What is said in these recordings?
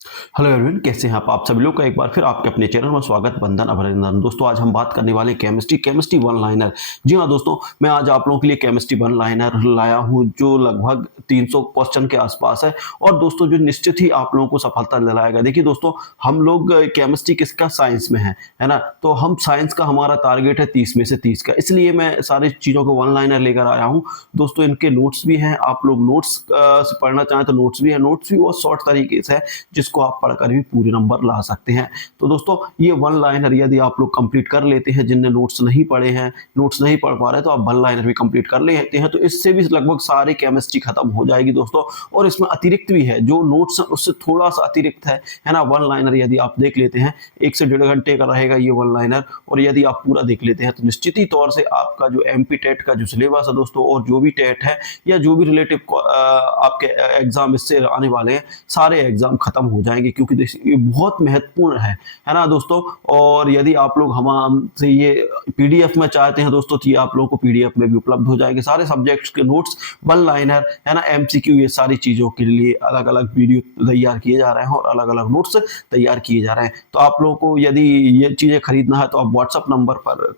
Hello everyone, कैसे हैं आप सभी लोग का एक बार फिर आपके अपने चैनल में स्वागत, बंधन अभिनंदन। दोस्तों आज हम बात करने वाले केमिस्ट्री वन लाइनर। जी हाँ दोस्तों, मैं आज आप लोगों के लिए केमिस्ट्री वन लाइनर लाया हूँ जो लगभग 300 क्वेश्चन के आसपास है और दोस्तों जो निश्चित ही आप लोगों को सफलता दिलाएगा। देखिए दोस्तों, हम लोग केमिस्ट्री किसका साइंस में है ना, तो हम साइंस का हमारा टारगेट है 30 में से 30 का, इसलिए मैं सारी चीज़ों को वन लाइनर लेकर आया हूँ। दोस्तों इनके नोट्स भी हैं, आप लोग नोट्स से पढ़ना चाहें तो नोट्स भी है, नोट्स भी बहुत शॉर्ट तरीके से है जिसको आप पढ़कर भी पूरे नंबर ला सकते हैं। तो दोस्तों ये वन लाइनर यदि आप लोग कंप्लीट कर लेते हैं, जिनने नोट्स नहीं पढ़े हैं, नोट्स नहीं पढ़ पा रहे, तो आप वन लाइनर भी कंप्लीट कर लेते हैं, तो इससे भी लगभग सारी केमिस्ट्री खत्म हो जाएगी दोस्तों। और इसमें अतिरिक्त भी है, जो नोट्स उससे थोड़ा सा अतिरिक्त है ना। वन लाइनर यदि आप देख लेते हैं 1 से 1.5 घंटे का रहेगा ये वन लाइनर, और यदि आप पूरा देख लेते हैं तो निश्चित ही तौर से आपका जो एमपी टेट का जो सिलेबस है दोस्तों, और जो भी टेट है या जो भी रिलेटिव आपके एग्जाम इससे आने वाले हैं, सारे एग्जाम खत्म हो जाएंगे, क्योंकि ये बहुत महत्वपूर्ण है ना दोस्तों। और यदि आप लोग हमसे ये पीडीएफ में चाहते हैं दोस्तों, तो ये आप लोगों को पीडीएफ में भी उपलब्ध हो जाएंगे सारे सब्जेक्ट्स के नोट्स, वन लाइनर है ना, एमसीक्यू, ये सारी चीज़ों के लिए अलग अलग वीडियो तैयार किए जा रहे हैं और अलग अलग नोट्स तैयार किए जा रहे हैं। तो आप लोगों को यदि ये चीज़ें खरीदना है तो आप व्हाट्सअप नंबर पर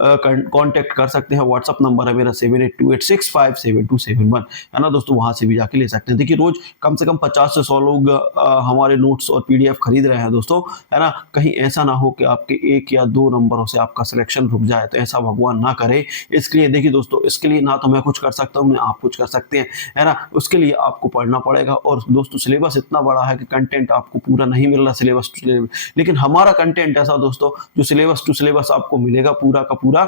कांटेक्ट कर सकते हैं। व्हाट्सअप नंबर है मेरा 7828657271, है ना दोस्तों, वहाँ से भी जाके ले सकते हैं। देखिए रोज कम से कम 50 से 100 लोग हमारे नोट्स और पीडीएफ खरीद रहे हैं दोस्तों, है ना। कहीं ऐसा ना हो कि आपके 1 या 2 नंबरों से आपका सिलेक्शन रुक जाए, तो ऐसा भगवान ना करे। इसके लिए देखिए दोस्तों, इसके लिए ना तो मैं कुछ कर सकता हूँ, ना आप कुछ कर सकते हैं, है ना। उसके लिए आपको पढ़ना पड़ेगा। और दोस्तों सिलेबस इतना बड़ा है कि कंटेंट आपको पूरा नहीं मिल रहा सिलेबस टू सिलेबस, लेकिन हमारा कंटेंट ऐसा दोस्तों जो सिलेबस टू सिलेबस आपको मिलेगा पूरा का पूरा।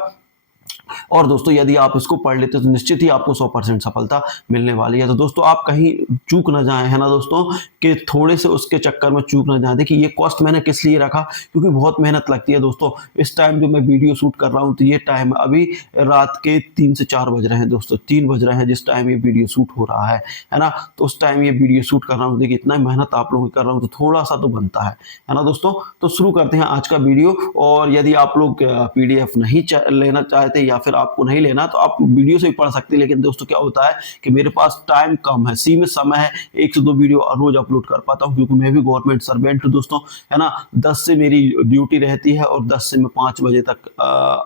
और दोस्तों यदि आप इसको पढ़ लेते हो तो निश्चित ही आपको 100% सफलता मिलने वाली है। तो दोस्तों आप कहीं चूक ना जाएं, है ना दोस्तों, कि थोड़े से उसके चक्कर में चूक ना जाएं। देखिए ये कॉस्ट मैंने किस लिए रखा, क्योंकि बहुत मेहनत लगती है दोस्तों। इस टाइम जो मैं वीडियो शूट कर रहा हूँ, तो ये टाइम अभी रात के 3 से 4 बज रहे हैं दोस्तों, 3 बज रहे हैं जिस टाइम ये वीडियो शूट हो रहा है ना। तो उस टाइम ये वीडियो शूट कर रहा हूँ, देखिए इतना मेहनत आप लोगों की कर रहा हूँ, तो थोड़ा सा तो बनता है ना दोस्तों। तो शुरू करते हैं आज का वीडियो। और यदि आप लोग पीडीएफ नहीं लेना चाहते या फिर आपको नहीं लेना, तो आप वीडियो से भी पढ़ सकते हैं। लेकिन दोस्तों क्या होता है कि मेरे पास टाइम कम है, सीमित समय है, 1 से 2 वीडियो रोज अपलोड कर पाता हूँ, क्योंकि मैं भी गवर्नमेंट सर्वेंट हूँ दोस्तों, है ना। 10 से मेरी ड्यूटी रहती है और 10 से मैं 5 बजे तक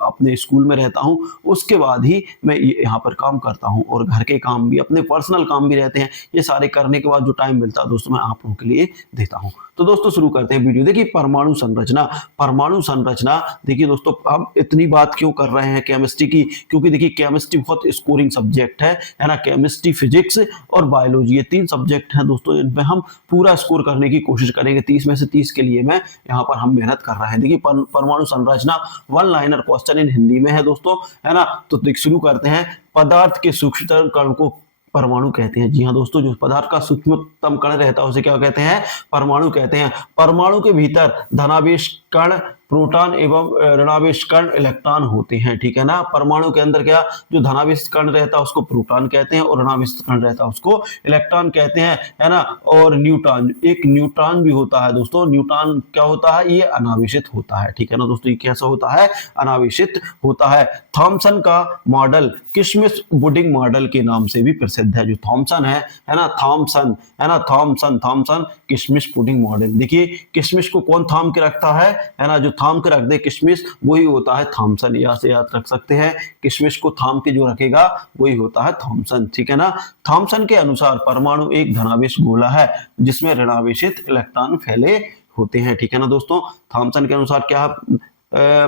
अपने स्कूल में रहता हूँ। उसके बाद ही मैं यहाँ पर काम करता हूँ, और घर के काम भी, अपने पर्सनल काम भी रहते हैं। ये सारे करने के बाद जो टाइम मिलता है दोस्तों, मैं आप लोगों के लिए देता हूँ। तो दोस्तों शुरू करते हैं वीडियो। देखिए परमाणु संरचना, परमाणु संरचना। देखिए दोस्तों हम इतनी बात क्यों कर रहे हैं केमिस्ट्री की, क्योंकि देखिए केमिस्ट्री बहुत स्कोरिंग सब्जेक्ट है ना। केमिस्ट्री, फिजिक्स और बायोलॉजी, ये 3 सब्जेक्ट हैं दोस्तों, इनमें हम पूरा स्कोर करने की कोशिश करेंगे। 30 में से 30 के लिए मैं यहाँ पर हम मेहनत कर रहे हैं। देखिए परमाणु संरचना one liner question in Hindi में है दोस्तों, है ना। तो शुरू करते हैं। पदार्थ के सूक्ष्मतम कण को परमाणु कहते हैं। जी हाँ दोस्तों, जो पदार्थ का सूक्ष्मतम कण रहता है उसे क्या कहते हैं, परमाणु कहते हैं। परमाणु के भीतर धनावेश कण प्रोटॉन एवं ऋणावेश कण इलेक्ट्रॉन होते हैं, ठीक है ना। परमाणु के अंदर क्या, जो धनावेश कण रहता है उसको प्रोटॉन कहते हैं, और ऋणावेश कण रहता है उसको इलेक्ट्रॉन कहते हैं, है ना। और न्यूट्रॉन, एक न्यूट्रॉन भी होता है दोस्तों। न्यूट्रॉन क्या होता है, ये अनावेशित होता है, ठीक है ना दोस्तों। ये कैसा होता है, अनावेशित होता है। थॉमसन का मॉडल किशमिश पुडिंग मॉडल के नाम से भी प्रसिद्ध है। जो थॉमसन है ना, थॉमसन, है ना, थॉमसन, थॉमसन किशमिश पुडिंग मॉडल। देखिए किशमिश को कौन थाम के रखता है ना, जो थाम के रख दे किशमिश, वही होता है थॉमसन। यहाँ से याद रख सकते हैं, किशमिश को थाम के जो रखेगा वही होता है थॉमसन, ठीक है ना। थॉमसन के अनुसार परमाणु एक धनावेश गोला है जिसमें ऋणावेशित इलेक्ट्रॉन फैले होते हैं, ठीक है ना दोस्तों। थॉमसन के अनुसार क्या,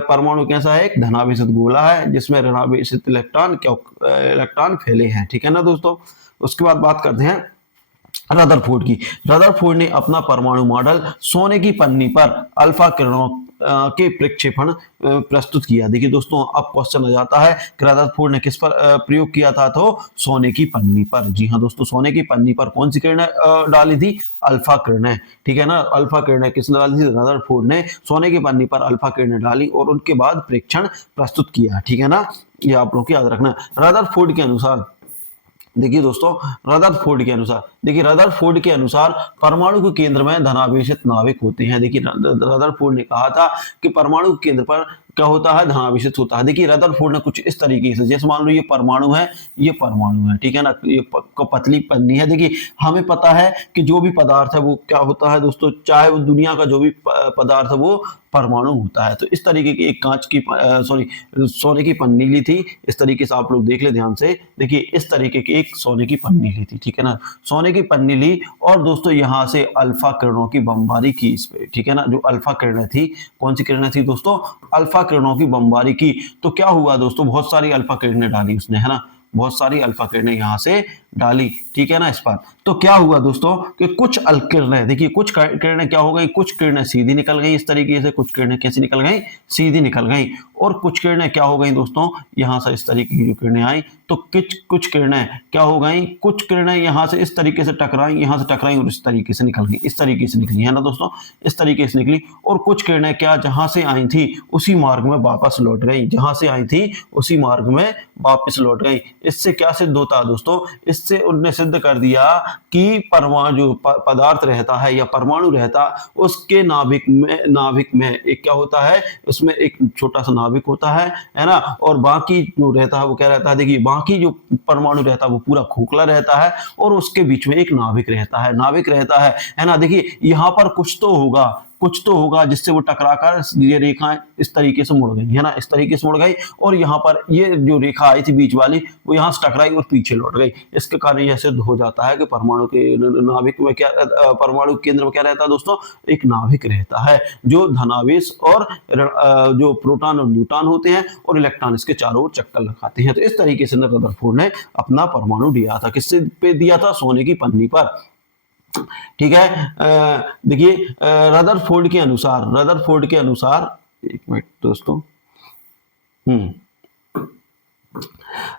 परमाणु कैसा है, एक धनावेशित गोला है जिसमें ऋणावेशित इलेक्ट्रॉन फैले हैं, ठीक है ना दोस्तों। उसके बाद बात करते हैं रदरफोर्ड की। रदरफोर्ड ने अपना परमाणु मॉडल सोने की पन्नी पर अल्फा किरणों के प्रक्षेपण प्रस्तुत किया। देखिए दोस्तों अब क्वेश्चन आ जाता है कि रदरफोर्ड ने किस पर प्रयोग किया था, तो सोने की पन्नी पर। जी हाँ दोस्तों, सोने की पन्नी पर कौन सी किरणें डाली थी, अल्फा किरणें, ठीक है ना। अल्फा किरणें किसने डाली थी, रदरफोर्ड ने सोने की पन्नी पर अल्फा किरणें डाली और उनके बाद प्रेक्षण प्रस्तुत किया, ठीक है ना। ये आप लोग याद रखना। रदरफोर्ड के अनुसार, देखिए दोस्तों रदरफोर्ड के अनुसार, देखिए रदरफोर्ड के अनुसार परमाणु के केंद्र में धनावेशित नाभिक होते हैं। देखिए रदरफोर्ड ने कहा था कि परमाणु के केंद्र पर क्या होता है, धनावेशित होता है। देखिए रदरफोर्ड ने कुछ इस तरीके से, जैसे मान लो ये परमाणु है, ये परमाणु है, ठीक है ना, ये पतली पन्नी है। देखिए हमें पता है कि जो भी पदार्थ है वो क्या होता है दोस्तों, चाहे वो दुनिया का जो भी पदार्थ है वो परमाणु होता है। तो इस तरीके की एक कांच की सॉरी सोने की पन्नी ली थी, इस तरीके से आप लोग देख ले ध्यान से। देखिए इस तरीके की एक सोने की पन्नी ली थी, ठीक है ना, सोने की पन्नी ली और दोस्तों यहां से अल्फा किरणों की बमबारी की इस पे, ठीक है ना। जो अल्फा किरणें थी, कौन सी किरणें थी दोस्तों, अल्फा किरणों की बमबारी की। तो क्या हुआ दोस्तों, बहुत सारी अल्फा किरणें डाली उसने, है ना, बहुत सारी अल्फा किरणें यहां से डाली, ठीक है ना। इस पर तो क्या हुआ दोस्तों कि कुछ किरणें, देखिए कुछ किरणें क्या हो गई, कुछ किरणें सीधी निकल गई इस तरीके से, कुछ किरणें कैसी निकल गई, सीधी निकल गई। और कुछ किरणें क्या हो गई दोस्तों, यहां से इस तरीके की जो किरणें आई, तो कुछ किरणें क्या हो गई, कुछ किरणें यहां से इस तरीके से टकराई, यहां से टकराई और इस तरीके से निकल गई, इस तरीके से निकली, है ना दोस्तों, इस तरीके से निकली। और कुछ किरणें क्या जहां से आई थी उसी मार्ग में वापस लौट गई, जहां से आई थी उसी मार्ग में वापस लौट गई। इससे क्या सिद्ध होता है दोस्तों, इससे उन्होंने सिद्ध कर दिया कि परमाणु जो पदार्थ रहता है या परमाणु रहता, उसके नाभिक में एक क्या होता है, उसमें एक छोटा सा नाभिक होता है ना, और बाकी जो रहता है वो क्या रहता है, देखिए बाकी जो परमाणु रहता है वो पूरा खोखला रहता है और उसके बीच में एक नाभिक रहता है ना। देखिए यहां पर कुछ तो होगा जिससे वो टकराकर ये रेखाएं इस तरीके से मुड़ गई, है ना, इस तरीके से मुड़ गई। और यहाँ पर ये जो रेखा आई थी बीच वाली वो यहाँ से टकराई और पीछे लौट गई। इसके कारण यह सिद्ध हो जाता है कि परमाणु के नाभिक में क्या, परमाणु केंद्र में क्या रहता है दोस्तों, एक नाभिक रहता है जो धनावेश और जो प्रोटॉन और न्यूट्रॉन होते हैं और इलेक्ट्रॉन इसके चारों ओर चक्कर लगाते हैं। तो इस तरीके से रदरफोर्ड ने अपना परमाणु दिया था, किससे पे दिया था, सोने की पन्नी पर, ठीक है। देखिए रदरफोर्ड के अनुसार एक मिनट दोस्तों,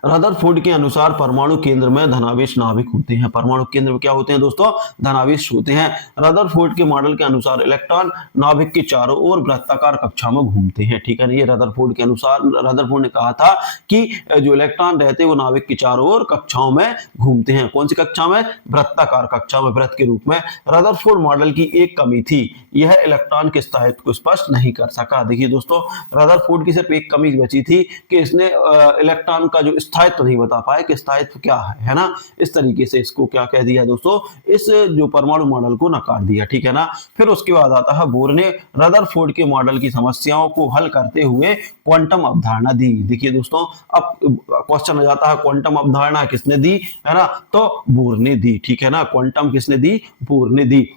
रदरफोर्ड के अनुसार परमाणु केंद्र में धनावेश नाभिक होते हैं। परमाणु केंद्र में क्या होते हैं दोस्तों, धनावेश होते हैं। रदरफोर्ड के मॉडल के अनुसार इलेक्ट्रॉन नाभिक के चारों ओर वृत्ताकार कक्षा में घूमते हैं, ठीक है ना। ये रदरफोर्ड के अनुसार, रदरफोर्ड ने कहा था कि जो इलेक्ट्रॉन रहते हैं वो नाभिक के चारों ओर कक्षाओं में घूमते हैं। कौन सी कक्षा में, वृत्ताकार कक्षा में, वृत्त के रूप में। रदरफोर्ड मॉडल की एक कमी थी, यह इलेक्ट्रॉन के स्थायित्व को स्पष्ट नहीं कर सका। देखिए दोस्तों रदरफोर्ड की सिर्फ एक कमी बची थी कि इसने इलेक्ट्रॉन का जो स्थायित्व नहीं बता पाए कि स्थायित्व क्या है ना। इस तरीके से इसको क्या कह दिया दोस्तों, इस जो परमाणु मॉडल को नकार दिया, ठीक है ना। फिर उसके बाद आता है बोर ने रदरफोर्ड के मॉडल की समस्याओं को हल करते हुए क्वांटम अवधारणा दी। देखिए दोस्तों अब क्वेश्चन आ जाता है, क्वांटम अवधारणा किसने दी, है ना, तो बोर ने दी, ठीक है ना। क्वांटम किसने दी, बोर ने दी।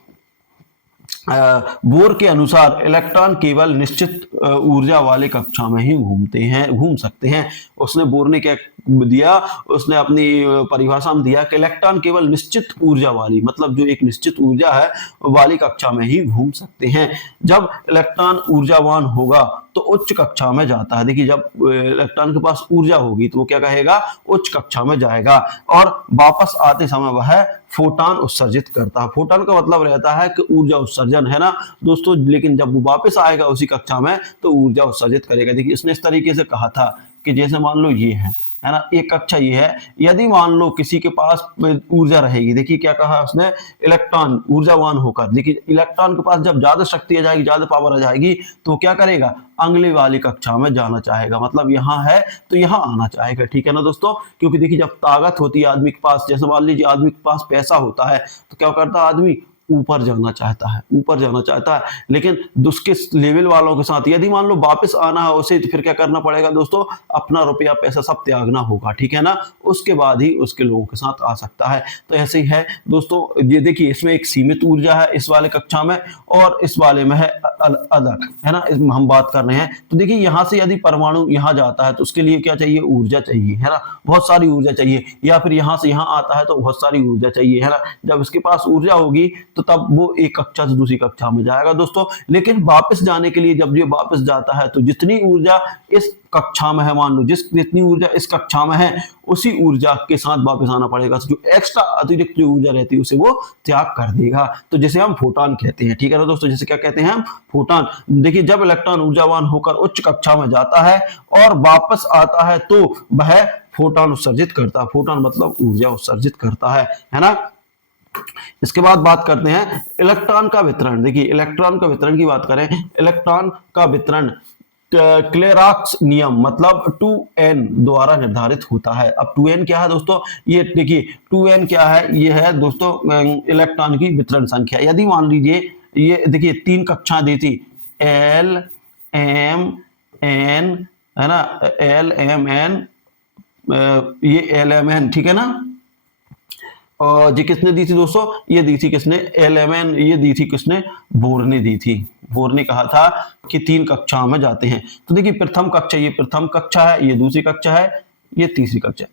बोर के अनुसार इलेक्ट्रॉन केवल निश्चित ऊर्जा वाले कक्षा में ही घूम सकते हैं। उसने बोर ने क्या दिया, उसने अपनी परिभाषा में दिया कि इलेक्ट्रॉन केवल निश्चित ऊर्जा वाली, मतलब जो एक निश्चित ऊर्जा है वाली कक्षा में ही घूम सकते हैं। जब इलेक्ट्रॉन ऊर्जावान होगा तो उच्च कक्षा में जाता है। देखिए जब इलेक्ट्रॉन के पास ऊर्जा होगी तो वो क्या कहेगा, उच्च कक्षा में जाएगा और वापस आते समय वह फोटॉन उत्सर्जित करता है। फोटॉन का मतलब रहता है कि ऊर्जा उत्सर्जन, है ना दोस्तों। लेकिन जब वो वापस आएगा उसी कक्षा में तो ऊर्जा उत्सर्जित करेगा। देखिए इसने इस तरीके से कहा था कि जैसे मान लो ये है ना, एक कक्षा ये है, यदि मान लो किसी के पास ऊर्जा रहेगी, देखिए क्या कहा उसने, इलेक्ट्रॉन ऊर्जावान होकर, देखिए इलेक्ट्रॉन के पास जब ज्यादा शक्ति आ जाएगी, ज्यादा पावर आ जाएगी तो क्या करेगा, अगली वाली कक्षा में जाना चाहेगा, मतलब यहाँ है तो यहाँ आना चाहेगा, ठीक है ना दोस्तों। क्योंकि देखिए जब ताकत होती है आदमी के पास, जैसे मान लीजिए आदमी के पास पैसा होता है तो क्या करता है आदमी, ऊपर जाना चाहता है। लेकिन उसके लेवल वालों के साथ यदि मान लो वापस आना है उसे, तो फिर क्या करना पड़ेगा दोस्तों, अपना रुपया पैसा सब त्यागना होगा, ठीक है ना। उसके बाद ही उसके लोगों के साथ आ सकता है। तो ऐसे ही है दोस्तों, ये देखिए इसमें एक सीमित ऊर्जा है इस वाले कक्षा में और इस वाले में है अलग, है ना, इसमें हम बात कर रहे हैं। तो देखिए यहाँ से यदि परमाणु यहाँ जाता है तो उसके लिए क्या चाहिए, ऊर्जा चाहिए, है ना, बहुत सारी ऊर्जा चाहिए। या फिर यहाँ से यहाँ आता है तो बहुत सारी ऊर्जा चाहिए, है ना। जब इसके पास ऊर्जा होगी तो तब वो एक कक्षा से दूसरी कक्षा में जाएगा दोस्तों। लेकिन वापस जाने के लिए जब ये वापस जाता है तो जितनी ऊर्जा इस कक्षा में है, मान लो जितनी ऊर्जा इस कक्षा में है उसी ऊर्जा के साथ वापस आना पड़ेगा। जो एक्स्ट्रा अतिरिक्त जो ऊर्जा रहती है उसे वो त्याग कर देगा। तो जैसे हम फोटॉन कहते हैं, ठीक है ना दोस्तों, जैसे क्या कहते हैं हम, फोटॉन। देखिए जब इलेक्ट्रॉन ऊर्जावान होकर उच्च कक्षा में जाता है और वापस आता है तो वह फोटॉन उत्सर्जित करता है। फोटॉन मतलब ऊर्जा उत्सर्जित करता है ना। इसके बाद बात करते हैं इलेक्ट्रॉन का वितरण। देखिए इलेक्ट्रॉन का वितरण की बात करें, इलेक्ट्रॉन का वितरण क्लेराक्स नियम मतलब 2n द्वारा निर्धारित होता है। अब 2n क्या है दोस्तों, ये देखिए 2n क्या है, ये है दोस्तों इलेक्ट्रॉन की वितरण संख्या। यदि मान लीजिए ये देखिए 3 कक्षाएं दी थी, L M N, है ना, L M N, ये L M N, ठीक है ना। और ये किसने दी थी दोस्तों, ये दी थी किसने, LMN, ये दी थी किसने, बोर ने दी थी। बोर ने कहा था कि 3 कक्षाओं में जाते हैं। तो देखिए प्रथम कक्षा, ये प्रथम कक्षा है, ये दूसरी कक्षा है, ये तीसरी कक्षा है,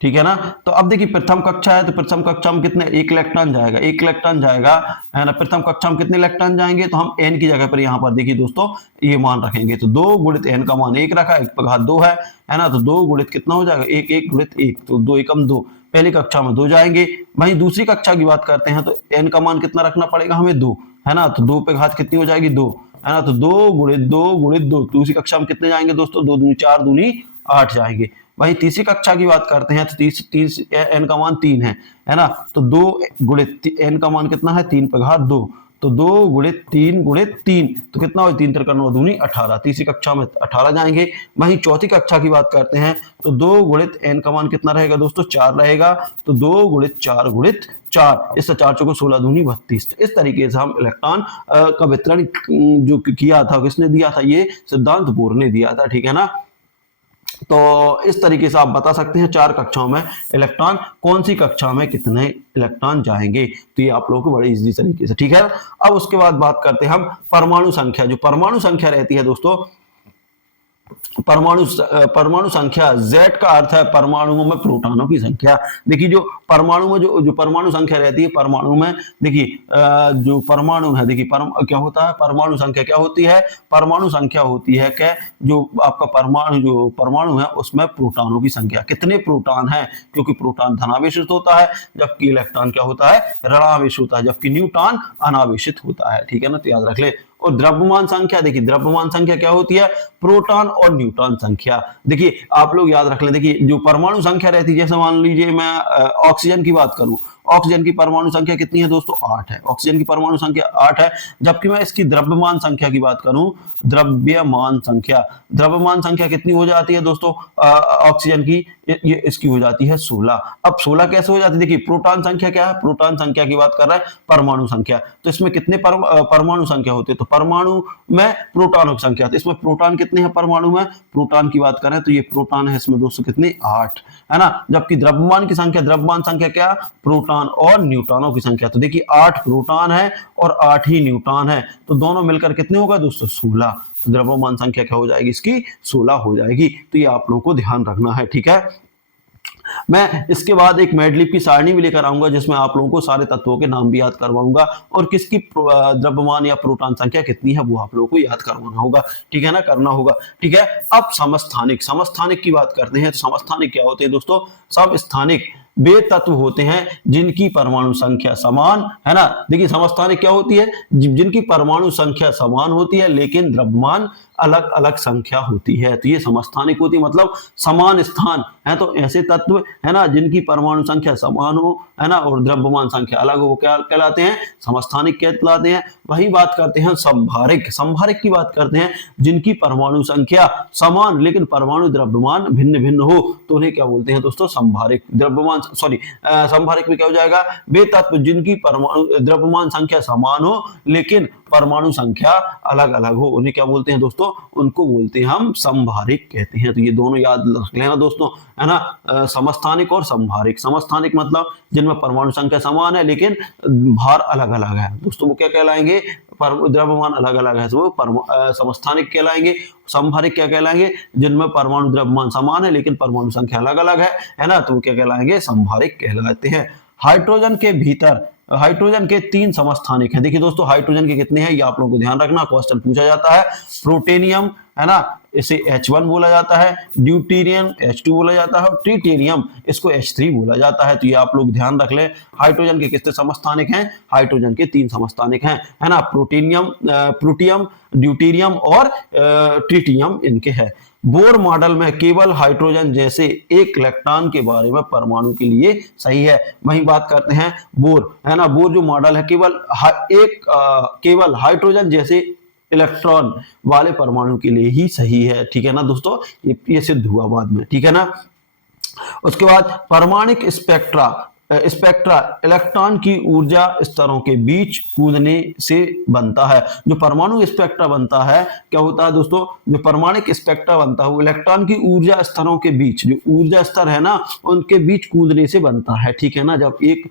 ठीक है ना। तो अब देखिए प्रथम कक्षा है तो प्रथम कक्षा में कितने, 1 इलेक्ट्रॉन जाएगा, 1 इलेक्ट्रॉन जाएगा, है ना। प्रथम कक्षा में कितने इलेक्ट्रॉन जाएंगे, तो हम n की जगह पर यहाँ पर देखिए दोस्तों ये मान रखेंगे, तो 2 गुणित n का मान 1 रखा, 1 पर घात 2 है ना। तो 2 गुणित कितना हो जाएगा, 1, 1 गुणित 1, तो 2 एकम 2, पहली कक्षा में 2 जाएंगे। वहीं दूसरी कक्षा की बात करते हैं तो n का मान कितना रखना पड़ेगा हमें, 2, है ना। तो 2 पे घात कितनी हो जाएगी, 2, है ना। तो 2 गुणित 2 गुणित 2, दूसरी कक्षा में कितने जाएंगे दोस्तों, 2 दूनी 4, दूनी 8 जाएंगे। वहीं तीसरी कक्षा की बात करते हैं तो n का मान 3 है ना। तो 2 गुणित n का मान कितना है, 3 पे घात 2, तो 2 गुणित 3 गुणित 3, तो कितना हो, 3 3 9 दूनी 18, तीसरी कक्षा में 18 जाएंगे। वहीं चौथी कक्षा की बात करते हैं तो 2 गुणित n का मान कितना रहेगा दोस्तों, 4 रहेगा, तो 2 गुणित 4 गुणित 4, इससे 4 चौको 16 दूनी 32। तो इस तरीके से हम इलेक्ट्रॉन का वितरण जो किया था, किसने दिया था, ये सिद्धांत बोर ने दिया था, ठीक है ना। तो इस तरीके से आप बता सकते हैं 4 कक्षाओं में इलेक्ट्रॉन कौन सी कक्षा में कितने इलेक्ट्रॉन जाएंगे। तो ये आप लोगों को बड़े इजी तरीके से, ठीक है। अब उसके बाद बात करते हैं हम परमाणु संख्या। जो परमाणु संख्या रहती है दोस्तों, परमाणु संख्या, Z का अर्थ है परमाणुओं में प्रोटॉनों की संख्या। देखिए जो परमाणु में जो परमाणु संख्या रहती है, परमाणु में देखिए जो परमाणु है, देखिए क्या होता है, परमाणु संख्या क्या होती है, परमाणु संख्या होती है कि जो आपका परमाणु है उसमें प्रोटॉनों की संख्या, कितने प्रोटॉन है, क्योंकि प्रोटॉन धनावेशित होता है जबकि इलेक्ट्रॉन क्या होता है, ऋणावेशित होता है, जबकि न्यूट्रॉन अनावेशित होता है, ठीक है ना। तो याद रख ले। और द्रव्यमान संख्या, देखिए द्रव्यमान संख्या क्या होती है, प्रोटॉन और न्यूट्रॉन संख्या। देखिए आप लोग याद रख लें, देखिए जो परमाणु संख्या रहती है, जैसे मान लीजिए मैं ऑक्सीजन की बात करूं, ऑक्सीजन की परमाणु संख्या कितनी है दोस्तों, 8 है, ऑक्सीजन की परमाणु संख्या 8 है। जबकि मैं इसकी द्रव्यमान संख्या की बात करूं, द्रव्यमान संख्या कितनी हो जाती है दोस्तों ऑक्सीजन की, ये इसकी हो जाती है 16। अब 16 कैसे हो जाती है, देखिए प्रोटॉन संख्या क्या है, प्रोटॉन संख्या की बात कर रहा है, परमाणु संख्या, तो इसमें कितने परमाणु संख्या होती है, तो परमाणु में प्रोटॉनों की संख्या, तो इसमें प्रोटॉन कितने हैं परमाणु में, प्रोटॉन की बात करें तो ये प्रोटॉन है इसमें दोस्तों कितने, 8, है ना। जबकि द्रव्यमान संख्या क्या, प्रोटॉन और न्यूट्रॉनों की संख्या। तो देखिए 8 प्रोटॉन है और 8 ही न्यूट्रॉन है, तो दोनों मिलकर कितने होगा दोस्तों, 16। तो द्रव्यमान संख्या क्या हो जाएगी इसकी, 16 हो जाएगी। तो ये आप लोगों को ध्यान रखना है, ठीक है। मैं इसके बाद एक मैडलिप की सारणी भी लेकर आऊंगा जिसमें आप लोगों को सारे तत्वों के नाम भी याद करवाऊंगा और किसकी द्रव्यमान या प्रोटॉन संख्या कितनी है वो आप लोगों को याद करवाना होगा, ठीक है ना, करना होगा, ठीक है। अब समस्थानिक की बात करते हैं। तो समस्थानिक क्या होते हैं दोस्तों, समस्थानिक वे तत्व होते हैं जिनकी परमाणु संख्या समान, है ना। देखिए समस्थानिक क्या होती है, जिनकी परमाणु संख्या समान होती है लेकिन द्रव्यमान अलग अलग संख्या होती है, तो ये समस्थानिक होती है, मतलब समान स्थान है। तो ऐसे तत्व है ना जिनकी परमाणु संख्या समान हो, है ना, और द्रव्यमान संख्या अलग हो, क्या कहलाते हैं, समस्थानिक कहलाते हैं। वही बात करते हैं संभारिक की बात करते हैं जिनकी परमाणु संख्या समान लेकिन परमाणु द्रव्यमान भिन्न भिन्न हो, तो उन्हें क्या बोलते हैं दोस्तों, संभारिक। संभारिक में क्या हो जाएगा, वे तत्व जिनकी परमाणु द्रव्यमान संख्या समान हो लेकिन परमाणु संख्या अलग अलग हो, उन्हें क्या बोलते हैं दोस्तों, उनको बोलते हैं हम संभारिक कहते हैं। तो ये दोनों याद रख लेना दोस्तों, है ना। समस्थानिक और संभारिक, समस्थानिक मतलब जिनमें परमाणु संख्या समान है लेकिन भार अलग अलग है दोस्तों, वो क्या कहलाएंगे, द्रव्यमान अलग अलग है, तो वो समस्थानिक कहलाएंगे। संभारिक क्या कहलाएंगे, जिनमें परमाणु द्रव्यमान समान है लेकिन परमाणु संख्या अलग अलग है ना, तो वो क्या कहलाएंगे, संभारिक कहलाते हैं। हाइड्रोजन के भीतर हाइड्रोजन के 3 समस्थानिक हैं। देखिए दोस्तों हाइड्रोजन के कितने हैं ये आप लोगों को ध्यान रखना, क्वेश्चन पूछा जाता है। प्रोटेनियम, है ना, इसे H1 बोला जाता है, ड्यूटेरियम H2 बोला जाता है और ट्रिटियम इसको H3 बोला जाता है। तो ये आप लोग ध्यान रख लें। हाइड्रोजन के कितने समस्थानिक हैं, हाइड्रोजन के 3 समस्थानिक हैं, है ना, प्रोटियम, ड्यूटेरियम और ट्रिटियम इनके हैं। बोर मॉडल में केवल हाइड्रोजन जैसे एक इलेक्ट्रॉन के बारे में परमाणु के लिए सही है। वहीं बात करते हैं बोर, है ना, बोर जो मॉडल है केवल हाइड्रोजन जैसे इलेक्ट्रॉन वाले परमाणु के लिए ही सही है, ठीक है ना दोस्तों, ये सिद्ध हुआ बाद में, ठीक है ना। उसके बाद परमाणिक स्पेक्ट्रा इलेक्ट्रॉन की ऊर्जा स्तरों के बीच कूदने से बनता है। जो परमाणु स्पेक्ट्रा बनता है, क्या होता है दोस्तों, जो परमाणिक स्पेक्ट्रा बनता है वो इलेक्ट्रॉन की ऊर्जा स्तरों के बीच, जो ऊर्जा स्तर है ना, उनके बीच कूदने से बनता है, ठीक है ना। जब एक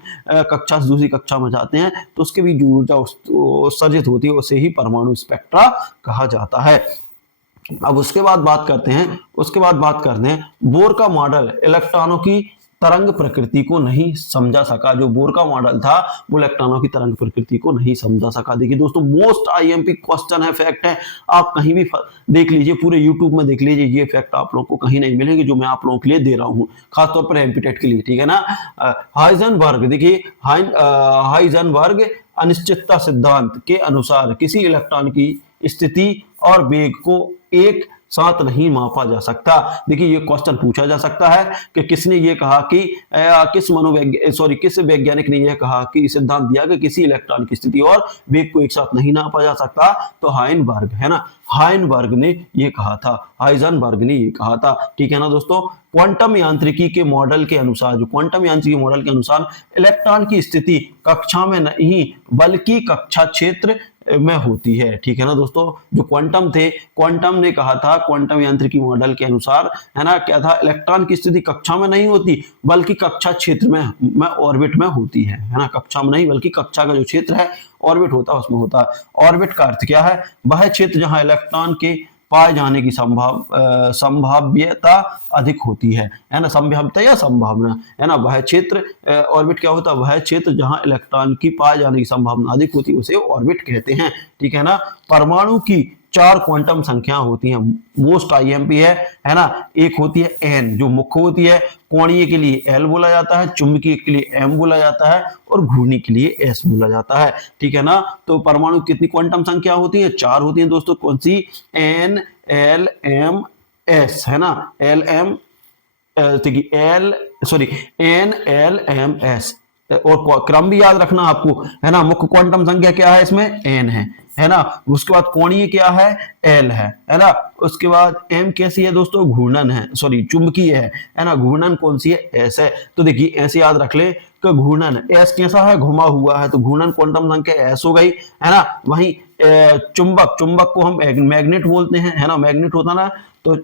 कक्षा से दूसरी कक्षा में जाते हैं तो उसके बीच जो ऊर्जा उत्सर्जित होती है उसे ही परमाणु स्पेक्ट्रा कहा जाता है। अब उसके बाद बात करते हैं बोर का मॉडल इलेक्ट्रॉनों की तरंग प्रकृति को नहीं समझा सका। जो बोर का मॉडल था वो इलेक्ट्रॉनों की तरंग प्रकृति को नहीं समझा सका। देखिए दोस्तों, मोस्ट आईएमपी क्वेश्चन है, फैक्ट है, आप कहीं भी देख लीजिए, पूरे यूट्यूब में देख लीजिए, ये फैक्ट आप लोगों को कहीं नहीं मिलेंगे जो मैं आप लोगों के लिए दे रहा हूँ, खासतौर पर एमपीटेट के लिए, ठीक है ना। हाइजेनबर्ग, देखिए हाइजेनबर्ग अनिश्चितता सिद्धांत के अनुसार किसी इलेक्ट्रॉन की स्थिति और वेग को एक साथ नहीं मापा जा सकता। देखिए ये क्वेश्चन पूछा जा सकता है कि किसने ये कहा कि किस वैज्ञानिक ने यह कहा कि सिद्धांत दिया कि किसी इलेक्ट्रॉन की स्थिति और वेग को एक साथ नहीं नापा जा सकता, तो हाइजेनबर्ग है ना, हाइजेनबर्ग ने ये कहा था, ठीक है ना दोस्तों। क्वांटम यांत्रिकी के मॉडल के अनुसार, जो क्वांटम यांत्रिकी मॉडल के अनुसार इलेक्ट्रॉन की स्थिति कक्षा में नहीं बल्कि कक्षा क्षेत्र में होती है, ठीक है ना दोस्तों। जो क्वांटम ने कहा था, क्वांटम यांत्रिकी मॉडल के अनुसार, है ना, क्या था, इलेक्ट्रॉन की स्थिति कक्षा में नहीं होती बल्कि कक्षा क्षेत्र में ऑर्बिट में होती है ना, कक्षा में नहीं बल्कि कक्षा का जो क्षेत्र है ऑर्बिट होता है उसमें होता है। ऑर्बिट का अर्थ क्या है, वह क्षेत्र जहां इलेक्ट्रॉन के पाए जाने की संभाव्यता अधिक होती है ना, संभाव्यता या संभावना, है ना, वह क्षेत्र, ऑर्बिट क्या होता है, वह क्षेत्र जहां इलेक्ट्रॉन की पाए जाने की संभावना अधिक होती है उसे ऑर्बिट कहते हैं, ठीक है ना। परमाणु की 4 क्वांटम संख्या होती हैं, मोस्ट आईएमपी है ना। एक होती है एन, जो मुख्य होती है, कोणीय के लिए एल बोला जाता है, चुंबकीय के लिए एम बोला जाता है और घूर्णी के लिए एस बोला जाता है, ठीक है ना। तो परमाणु कितनी क्वांटम संख्या होती है, 4 होती हैं दोस्तों, कौन सी, एन, एल, एम, एस, है ना, L, M, N, L, M, S, और क्रम भी याद रखना आपको, है ना। मुख्य क्वांटम संख्या क्या है इसमें, एन है ना। उसके बाद कोणीय क्या है, एल है ना। उसके बाद एम कैसी है दोस्तों, घूर्णन है, चुंबकीय है ना। घूर्णन कौन सी है, एस है। तो देखिए ऐसे याद रख ले कि घूर्णन एस कैसा है, घुमा हुआ है, तो घूर्णन क्वांटम संख्या एस हो गई, है ना। वहीं चुंबक को हम मैग्नेट बोलते हैं, है ना, मैग्नेट होता ना, तो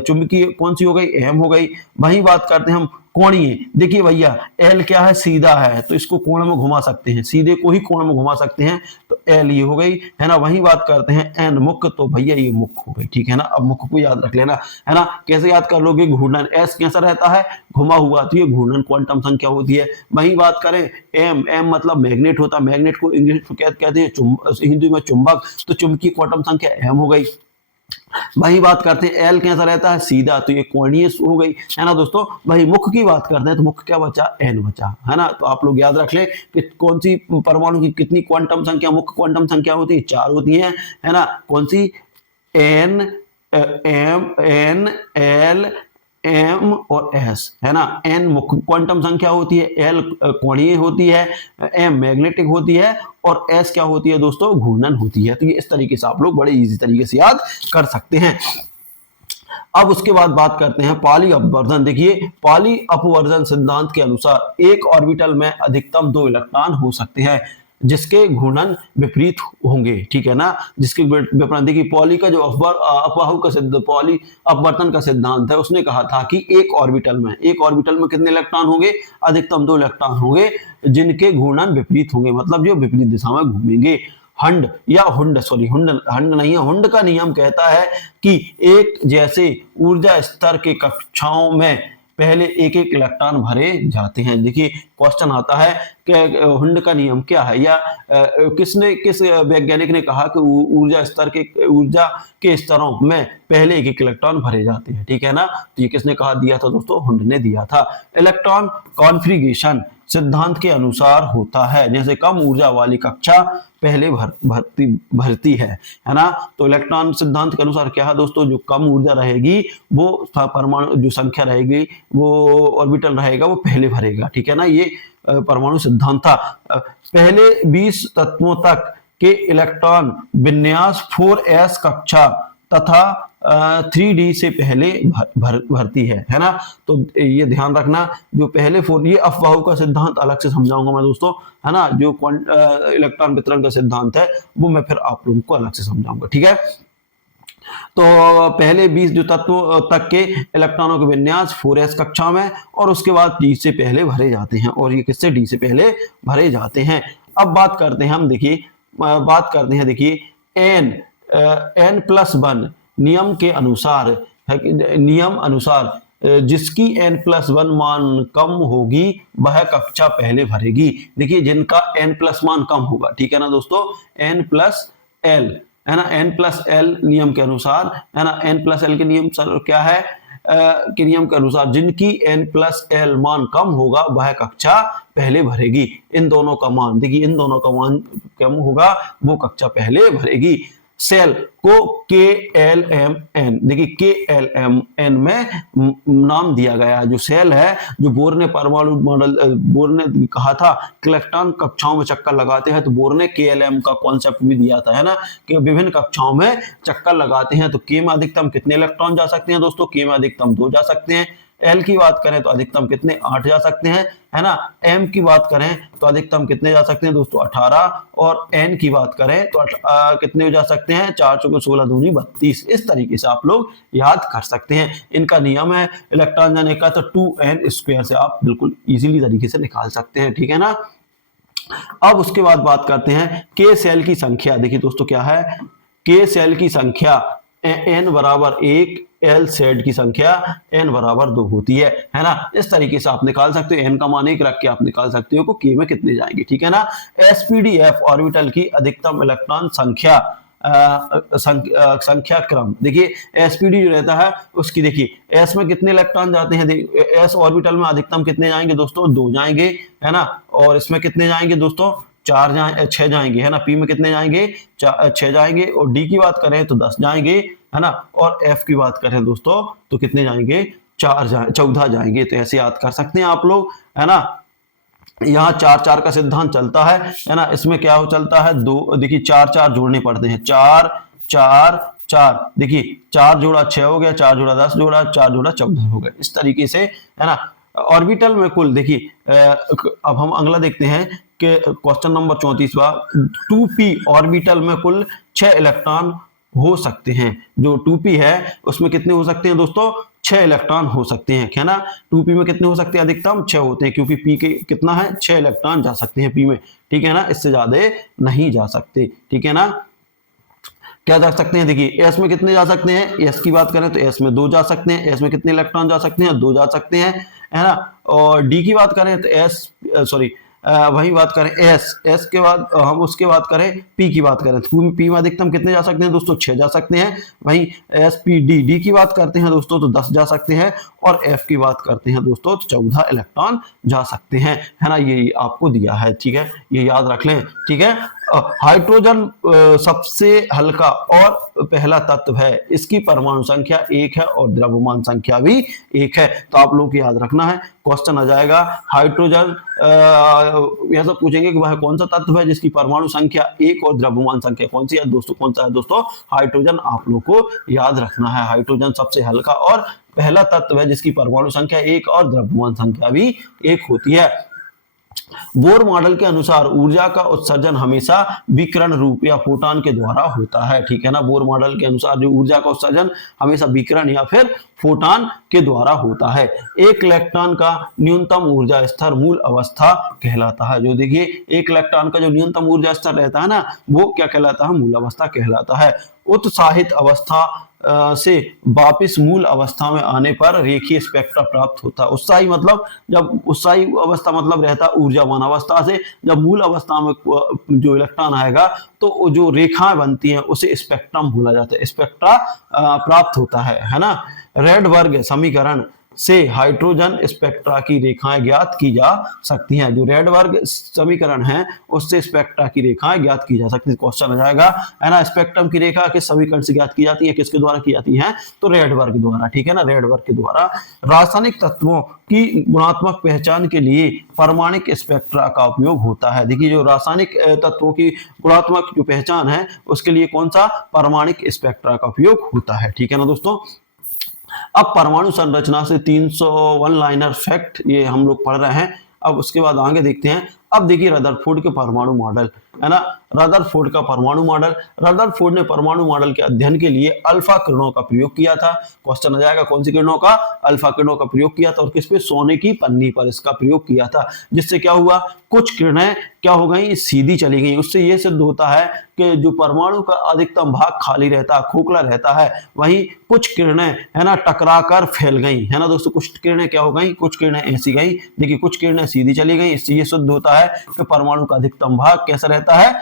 चुंबकीय कौन सी हो गई, एम हो गई। वहीं बात करते हैं हम कोणीय, देखिए भैया एल क्या है, सीधा है, तो इसको कोण में घुमा सकते हैं, सीधे को ही कोण में घुमा सकते हैं, तो एल ये हो गई, है ना। वहीं बात करते हैं एन, मुख्य, तो भैया ये मुख्य हो गई, ठीक है ना। अब मुख्य को याद रख लेना, है ना। कैसे याद कर लोगे, घूर्णन, एस कैसा रहता है, घुमा हुआ, तो ये घूर्णन क्वांटम संख्या होती है। वहीं बात करें एम, एम मतलब मैग्नेट होता है, मैग्नेट को इंग्लिश में कहते हैं हिंदी में चुंबक, तो चुंबकीय क्वांटम संख्या एम हो गई। वही बात करते हैं एल कैसा रहता है, सीधा, तो ये कोणीय हो गई, है ना दोस्तों। वही मुख्य की बात करते हैं तो मुख्य क्या बचा, एन बचा, है ना। तो आप लोग याद रख ले कि कौन सी परमाणु की कितनी क्वांटम संख्या, मुख्य क्वांटम संख्या होती है, 4 होती है ना। कौन सी, N, M, N, L, M और एस, है ना। एन मुख्य क्वांटम संख्या होती है, एल कोणीय होती है, एम मैग्नेटिक होती है और एस क्या होती है दोस्तों, घूर्णन होती है। तो ये इस तरीके से आप लोग बड़े इजी तरीके से याद कर सकते हैं। अब उसके बाद बात करते हैं पाली अपवर्जन। देखिए पाली अपवर्जन सिद्धांत के अनुसार एक ऑर्बिटल में अधिकतम 2 इलेक्ट्रॉन हो सकते हैं जिसके घूर्णन विपरीत होंगे, ठीक है ना। जिसके विपरीत, देखिए पॉली का जो अपवाहु का सिद्धांत, पॉली अपवर्तन का सिद्धांत है, उसने कहा था कि एक ऑर्बिटल में कितने इलेक्ट्रॉन होंगे, अधिकतम 2 इलेक्ट्रॉन होंगे जिनके घूर्णन विपरीत होंगे, मतलब जो विपरीत दिशा में घूमेंगे। हंड या हुंड, हंड नहीं है, हुंड का नियम कहता है कि एक जैसे ऊर्जा स्तर के कक्षाओं में पहले एक एक इलेक्ट्रॉन भरे जाते हैं। देखिए क्वेश्चन आता है कि हुंड का नियम क्या है, या किस वैज्ञानिक ने कहा कि ऊर्जा के स्तरों में पहले एक एक इलेक्ट्रॉन भरे जाते हैं, ठीक है ना। तो ये किसने कहा, दिया था दोस्तों, हुंड ने दिया था। इलेक्ट्रॉन कॉन्फ़िगरेशन सिद्धांत के अनुसार होता है जैसे कम ऊर्जा वाली कक्षा पहले भरती है ना। तो इलेक्ट्रॉन सिद्धांत के अनुसार क्या है दोस्तों, जो कम ऊर्जा रहेगी वो परमाणु जो संख्या रहेगी, वो ऑर्बिटल रहेगा, वो पहले भरेगा, ठीक है ना। ये परमाणु सिद्धांत था। पहले 20 तत्वों तक के इलेक्ट्रॉन विन्यास 4s कक्षा तथा 3d से पहले भरती है ना। तो ये ध्यान रखना, जो पहले 4, ये अफवाहों का सिद्धांत अलग से समझाऊंगा मैं दोस्तों, है ना। जो इलेक्ट्रॉन वितरण का सिद्धांत है वो मैं फिर आप लोगों को अलग से समझाऊंगा, ठीक है। तो पहले 20 जो तत्वों तक के इलेक्ट्रॉनों के विन्यास 4s कक्षा में और उसके बाद d से पहले भरे जाते हैं, और ये किससे, d से पहले भरे जाते हैं। अब बात करते हैं हम, देखिए बात करते हैं, देखिए n+1 नियम के अनुसार, नियम अनुसार जिसकी n+1 मान कम होगी वह कक्षा पहले भरेगी। देखिए जिनका n+ मान कम होगा, ठीक है ना दोस्तों, n+l, है ना, n+l नियम के अनुसार, है ना, n+l के नियम क्या है, के नियम के अनुसार जिनकी n+l मान कम होगा वह कक्षा पहले भरेगी। इन दोनों का मान, देखिए इन दोनों का मान कम होगा वो कक्षा पहले भरेगी। सेल को KLMN, देखिए KLMN में नाम दिया गया। जो सेल है, जो बोर ने परमाणु मॉडल, बोर ने कहा था कि इलेक्ट्रॉन कक्षाओं में चक्कर लगाते हैं, तो बोर ने KLM का कॉन्सेप्ट भी दिया था, है ना, कि विभिन्न कक्षाओं में चक्कर लगाते हैं। तो K में अधिकतम कितने इलेक्ट्रॉन जा सकते हैं दोस्तों, K में अधिकतम 2 जा सकते हैं। L की बात करें तो अधिकतम कितने, 8 जा सकते हैं, है ना। M की बात करें तो अधिकतम कितने जा सकते हैं दोस्तों, 18, और N की बात करें तो कितने जा सकते हैं, 4 चौके 16 दूनी 32। इस तरीके से आप लोग याद कर सकते हैं। इनका नियम है इलेक्ट्रॉन जाने का, तो 2n² से आप बिल्कुल इजीली तरीके से निकाल सकते हैं, ठीक है ना। अब उसके बाद बात करते हैं K सेल की संख्या। देखिए दोस्तों क्या है, K सेल की संख्या n=1, L सेट की संख्या n=2 होती है ना। इस तरीके से आप निकाल सकते हो, n का मान 1 रख के आप निकाल सकते हो कि K में कितने जाएंगे, ठीक है ना। sp_d_f ऑर्बिटल की अधिकतम इलेक्ट्रॉन संख्या संख्या क्रम, देखिए sp_d जो रहता है उसकी, देखिए s में कितने इलेक्ट्रॉन जाते हैं, s ऑर्बिटल में अधिकतम कितने जाएंगे दोस्तों, 2 जाएंगे, है ना। और इसमें कितने जाएंगे दोस्तों, 6 जाएंगे, है ना। p में कितने जाएंगे, 6 जाएंगे। और d की बात करें तो 10 जाएंगे, है ना। और f की बात करें दोस्तों तो कितने जाएंगे, 14 जाएंगे। तो ऐसे याद कर सकते हैं आप लोग, है ना। यहाँ 4 का सिद्धांत चलता है ना। इसमें क्या हो चलता है, 2, देखिए 4 जोड़ने पड़ते हैं, 4, देखिए 4 जोड़ा 6 हो गया, 4 जोड़ा 10 जोड़ा, 4 जोड़ा 14 हो गया। इस तरीके से, है ना। ऑर्बिटल में कुल, देखिए अब हम अगला देखते हैं कि क्वेश्चन नंबर 34वां, 2p ऑर्बिटल में कुल 6 इलेक्ट्रॉन हो सकते हैं। जो 2p है उसमें कितने हो सकते हैं दोस्तों, 6 इलेक्ट्रॉन हो सकते हैं, है ना। 2p में कितने हो सकते हैं, अधिकतम 6 होते हैं, क्योंकि p के कितना है, 6 इलेक्ट्रॉन जा सकते हैं p में, ठीक है ना। इससे ज्यादा नहीं जा सकते, ठीक है ना। क्या जा सकते हैं, देखिए s में कितने जा सकते हैं, s की बात करें तो s में 2 जा सकते हैं। s में कितने इलेक्ट्रॉन जा सकते हैं, 2 जा सकते हैं, है ना। और d की बात करें तो वही बात करें s के बाद हम उसके बात करें p की बात करें तो p में अधिकतम कितने जा सकते हैं दोस्तों, 6 जा सकते हैं। वहीं d की बात करते हैं दोस्तों तो 10 जा सकते हैं। और f की बात करते हैं दोस्तों तो 14 इलेक्ट्रॉन जा सकते हैं, है ना। ये आपको दिया है, ठीक है, ये याद रख लें, ठीक है। हाइड्रोजन सबसे हल्का और पहला तत्व है, इसकी परमाणु संख्या 1 है और द्रव्यमान संख्या भी 1 है। तो आप लोगों को याद रखना है, क्वेश्चन आ जाएगा हाइड्रोजन, यह सब पूछेंगे कि वह कौन सा तत्व है जिसकी परमाणु संख्या 1 और द्रव्यमान संख्या कौन सी है दोस्तों, कौन सा है दोस्तों, हाइड्रोजन। आप लोगों को याद रखना है, हाइड्रोजन सबसे हल्का और पहला तत्व है जिसकी परमाणु संख्या 1 और द्रव्यमान संख्या भी 1 होती है। बोर मॉडल के अनुसार ऊर्जा का उत्सर्जन हमेशा विकिरण रूप या फोटॉन के द्वारा होता है, ठीक है ना। बोर मॉडल के अनुसार जो ऊर्जा का उत्सर्जन हमेशा विकिरण या फिर फोटॉन के द्वारा होता है। एक इलेक्ट्रॉन का न्यूनतम ऊर्जा स्तर मूल अवस्था कहलाता है। जो देखिए एक इलेक्ट्रॉन का जो न्यूनतम ऊर्जा स्तर रहता है ना, वो क्या कहलाता है, मूल अवस्था कहलाता है। उत्साहित अवस्था से वापस मूल अवस्था में आने पर रेखीय स्पेक्ट्रा प्राप्त होता है। उत्साही मतलब, जब उत्साही अवस्था मतलब रहता है ऊर्जावान अवस्था से, जब मूल अवस्था में जो इलेक्ट्रॉन आएगा तो जो रेखाएं बनती हैं उसे स्पेक्ट्रम बोला जाता है, स्पेक्ट्रा प्राप्त होता है ना। रेडबर्ग समीकरण से हाइड्रोजन स्पेक्ट्रा की रेखाएं ज्ञात की जा सकती हैं। जो रेडबर्ग समीकरण है उससे स्पेक्ट्रा की रेखाएं ज्ञात की जा सकती है। क्वेश्चन आ जाएगा, है ना, स्पेक्ट्रम की रेखा किस समीकरण से ज्ञात की जाती है, किसके द्वारा की जाती है, तो रेडबर्ग द्वारा, ठीक है ना, रेडबर्ग के द्वारा। रासायनिक तत्वों की गुणात्मक पहचान के लिए परमाणिक स्पेक्ट्रा का उपयोग होता है। देखिए जो रासायनिक तत्वों की गुणात्मक जो पहचान है उसके लिए कौन सा परमाणिक स्पेक्ट्रा का उपयोग होता है, ठीक है ना दोस्तों। अब परमाणु संरचना से 301 लाइनर फैक्ट ये हम लोग पढ़ रहे हैं। अब उसके बाद आगे देखते हैं। अब देखिए रदरफोर्ड के परमाणु मॉडल, है ना, रदरफोर्ड का परमाणु मॉडल। रदरफोर्ड ने परमाणु मॉडल के अध्ययन के लिए अल्फा किरणों का प्रयोग किया था। क्वेश्चन आ जाएगा कौन सी किरणों का, अल्फा किरणों का प्रयोग किया था। और किस पे, सोने की पन्नी पर इसका प्रयोग किया था। जिससे क्या हुआ, कुछ किरणें क्या हो गई, सीधी चली गई। उससे यह सिद्ध होता है कि जो परमाणु का अधिकतम भाग खाली रहता है, खोखला रहता है, वहीं कुछ किरणें, है ना, टकराकर फैल गई, है ना दोस्तों। कुछ किरणें क्या हो गई, कुछ किरणें ऐसी गई, देखिए कुछ किरणें सीधी चली गई। इससे यह सिद्ध होता है कि परमाणु का अधिकतम भाग कैसा रहता है,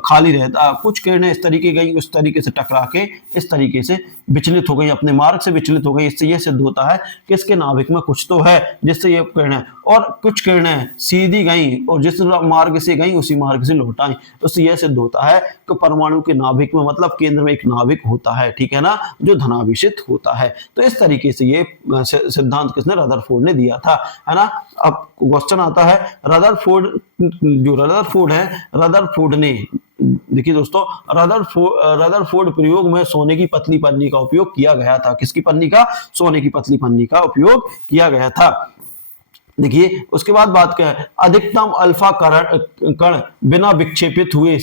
खाली रहता है। कुछ किरणें इस तरीके गई, उस तरीके से टकरा के इस तरीके से विचलित हो गई, अपने मार्ग से विचलित हो गई। इससे यह सिद्ध होता है कि इसके नाभिक में कुछ तो है जिससे ये किरणें, और कुछ किरणें सीधी गई और जिस मार्ग से गई उसी मार्ग से लौट आई। उससे यह सिद्ध होता है कि परमाणु के नाभिक में, मतलब केंद्र में एक नाभिक होता है, ठीक है ना, जो धनाभिषिक्त होता है। तो इस तरीके से ये सिद्धांत किसने, रदरफोर्ड ने दिया था, है ना। अब क्वेश्चन आता है, रदरफोर्ड, जो रदरफोर्ड है, रदरफोर्ड ने, देखिए दोस्तों, रदरफोर्ड प्रयोग में सोने की पतली पन्नी का उपयोग किया गया था। किसकी पन्नी का, सोने की पतली पन्नी का उपयोग किया गया था। देखिए उसके बाद बात क्या है, अधिकतम अल्फा कण बिना विक्षेपित हुए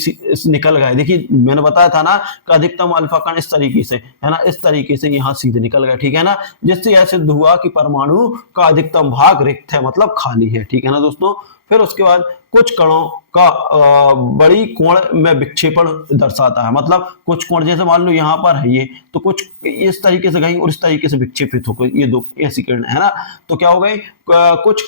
निकल गए। देखिए मैंने बताया था ना कि अधिकतम अल्फा कण इस तरीके से, है ना, इस तरीके से यहाँ सीधे निकल गए, ठीक है ना। जिससे यह सिद्ध हुआ कि परमाणु का अधिकतम भाग रिक्त है, मतलब खाली है, ठीक है ना दोस्तों। फिर उसके बाद कुछ कणों का बड़ी कोण में विक्षेपण दर्शाता है। मतलब कुछ कोण, जैसे मान लो यहाँ पर है ये, तो कुछ इस तरीके से गई और इस तरीके से विक्षेपित हो गई, ये दो ऐसी किरणें, है ना। तो क्या हो गई, कुछ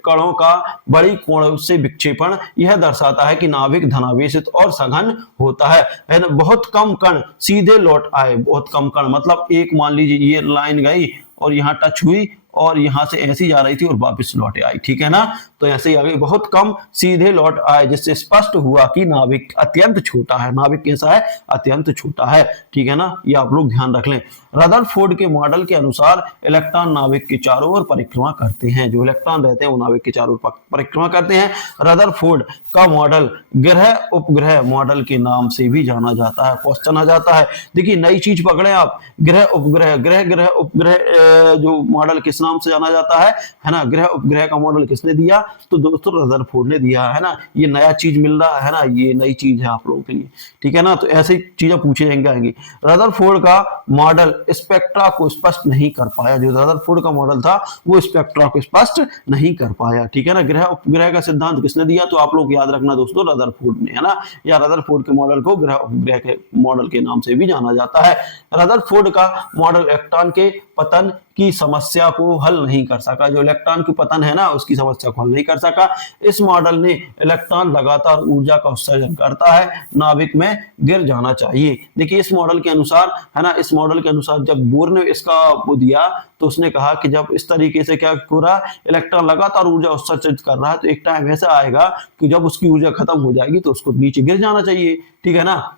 कणों का बड़ी कोण से विक्षेपण यह दर्शाता है कि नाभिक धनावेशित और सघन होता है ना। बहुत कम कण सीधे लौट आए, बहुत कम कण, मतलब एक मान लीजिए ये लाइन गई और यहाँ टच हुई और यहां से ऐसी जा रही थी और वापस लौटे आई, ठीक है ना। तो ऐसे ही आ गई, बहुत कम सीधे लौट आए, जिससे स्पष्ट हुआ कि नाभिक अत्यंत छोटा है। नाभिक कैसा है, अत्यंत छोटा है, ठीक है ना, ये आप लोग ध्यान रख लें। रदरफोर्ड के मॉडल के अनुसार इलेक्ट्रॉन नाभिक के चारों ओर परिक्रमा करते हैं। जो इलेक्ट्रॉन रहते हैं वो नाभिक के चारों ओर परिक्रमा करते हैं। रदरफोर्ड का मॉडल ग्रह उपग्रह मॉडल के नाम से भी जाना जाता है। क्वेश्चन आ जाता है, देखिए नई चीज पकड़े आप, ग्रह उपग्रह, ग्रह उपग्रह जो मॉडल किस नाम से जाना जाता है ना। ग्रह उपग्रह का मॉडल किसने दिया, तो दोस्तों रदरफोर्ड ने दिया, है ना। ये नया चीज मिल रहा है ना, ये नई चीज है आप लोगों के लिए, ठीक है ना। तो ऐसी चीजें पूछे जाएंगी। रदरफोर्ड का मॉडल स्पेक्ट्रा को स्पष्ट नहीं कर पाया। जो रदरफोर्ड का मॉडल था वो स्पेक्ट्रा को स्पष्ट नहीं कर पाया, ठीक है ना। ग्रह उपग्रह का सिद्धांत किसने दिया, तो आप लोग याद रखना दोस्तों, रदरफोर्ड ने, है ना। या रदरफोर्ड के मॉडल को ग्रह उपग्रह के मॉडल के नाम से भी जाना जाता है। रदरफोर्ड का मॉडल इलेक्ट्रॉन के पतन की समस्या को हल नहीं कर सका। जो इलेक्ट्रॉन की पतन है ना, उसकी समस्या को हल नहीं कर सका। इस मॉडल ने इलेक्ट्रॉन लगातार ऊर्जा का उत्सर्जन करता है, नाभिक में गिर जाना चाहिए। देखिए इस मॉडल के अनुसार, है ना, इस मॉडल के अनुसार जब बोर ने इसका वो दिया तो उसने कहा कि जब इस तरीके से क्या हो रहा है, इलेक्ट्रॉन लगातार ऊर्जा उत्सर्जित कर रहा है, तो एक टाइम ऐसा आएगा कि जब उसकी ऊर्जा खत्म हो जाएगी तो उसको नीचे गिर जाना चाहिए, ठीक है ना।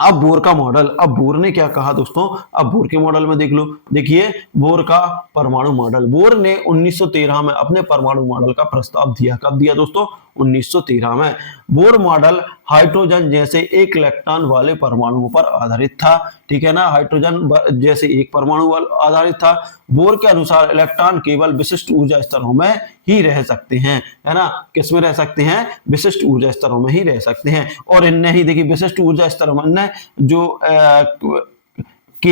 अब बोर का मॉडल, अब बोर ने क्या कहा दोस्तों, अब बोर के मॉडल में देख लो। देखिए बोर का परमाणु मॉडल, बोर ने 1913 में अपने परमाणु मॉडल का प्रस्ताव दिया। कब दिया दोस्तों, 1913 में। बोर मॉडल हाइड्रोजन जैसे एक इलेक्ट्रॉन वाले परमाणुओं पर आधारित था, ठीक है ना। हाइड्रोजन जैसे एक परमाणु आधारित था। बोर के अनुसार इलेक्ट्रॉन केवल विशिष्ट ऊर्जा स्तरों में ही रह सकते हैं, है ना। किसमें रह सकते हैं, विशिष्ट ऊर्जा स्तरों में ही रह सकते हैं। और इनने ही, देखिए विशिष्ट ऊर्जा स्तरों में जो K,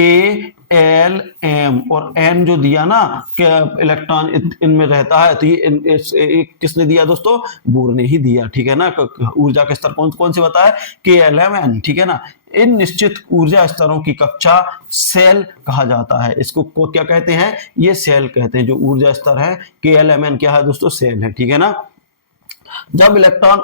L, M और N जो दिया ना, इलेक्ट्रॉन इनमें रहता है, तो ये किसने दिया दोस्तों, बोर ने ही दिया, ठीक है ना। ऊर्जा के स्तर कौन कौन से बताए, K, L, M, N, ठीक है ना। इन निश्चित ऊर्जा स्तरों की कक्षा सेल कहा जाता है। इसको क्या कहते हैं, ये सेल कहते हैं। जो ऊर्जा स्तर है K, L, M, N क्या है दोस्तों, सेल है, ठीक है ना। जब इलेक्ट्रॉन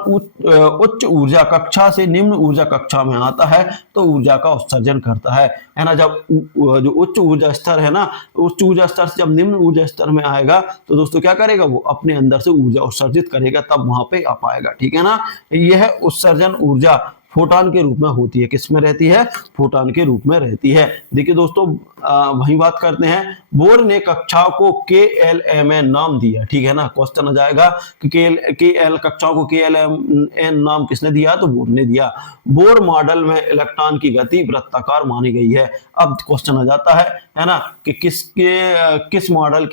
उच्च ऊर्जा कक्षा से निम्न ऊर्जा कक्षा में आता है तो ऊर्जा का उत्सर्जन करता है ना। जब जो उच्च ऊर्जा स्तर है ना, उच्च ऊर्जा स्तर से जब निम्न ऊर्जा स्तर में आएगा तो दोस्तों क्या करेगा, वो अपने अंदर से ऊर्जा उत्सर्जित करेगा, तब वहां पे आ पाएगा। ठीक है ना। यह उत्सर्जन ऊर्जा फोटॉन के रूप में होती है। किस में रहती है, फोटॉन के रूप में रहती है। देखिए दोस्तों, वही बात करते हैं, बोर ने कक्षाओं को KLMN नाम दिया। ठीक है ना। क्वेश्चन आ जाएगा कि KL कक्षाओं को KLMN नाम किसने दिया, तो बोर ने दिया। बोर मॉडल में इलेक्ट्रॉन की गति वृत्ताकार मानी गई है। अब क्वेश्चन आ जाता है ना, कि किस मॉडल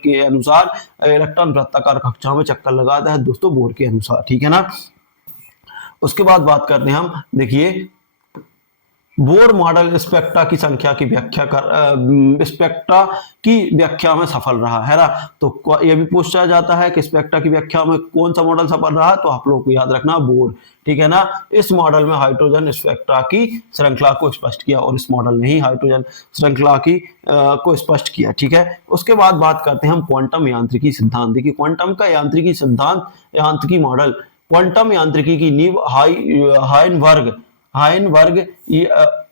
के अनुसार इलेक्ट्रॉन वृत्ताकार कक्षाओं में चक्कर लगाता है, दोस्तों बोर के अनुसार। ठीक है ना। उसके बाद बात करते हैं हम, देखिए, बोर मॉडल स्पेक्ट्रा की संख्या की व्याख्या स्पेक्ट्रा की व्याख्या में सफल रहा है ना। तो यह भी पूछा जाता है कि स्पेक्ट्रा की व्याख्या में कौन सा मॉडल सफल रहा, तो आप लोगों को याद रखना बोर। ठीक है ना। इस मॉडल में हाइड्रोजन स्पेक्ट्रा की श्रृंखला को स्पष्ट किया, और इस मॉडल ने ही हाइड्रोजन श्रृंखला की को स्पष्ट किया। ठीक है। उसके बाद बात करते हैं हम क्वांटम यांत्रिकी सिद्धांत। देखिए, क्वांटम का यांत्रिकी सिद्धांत, यांत्रिकी मॉडल, क्वांटम यांत्रिकी की नींव हाइनबर्ग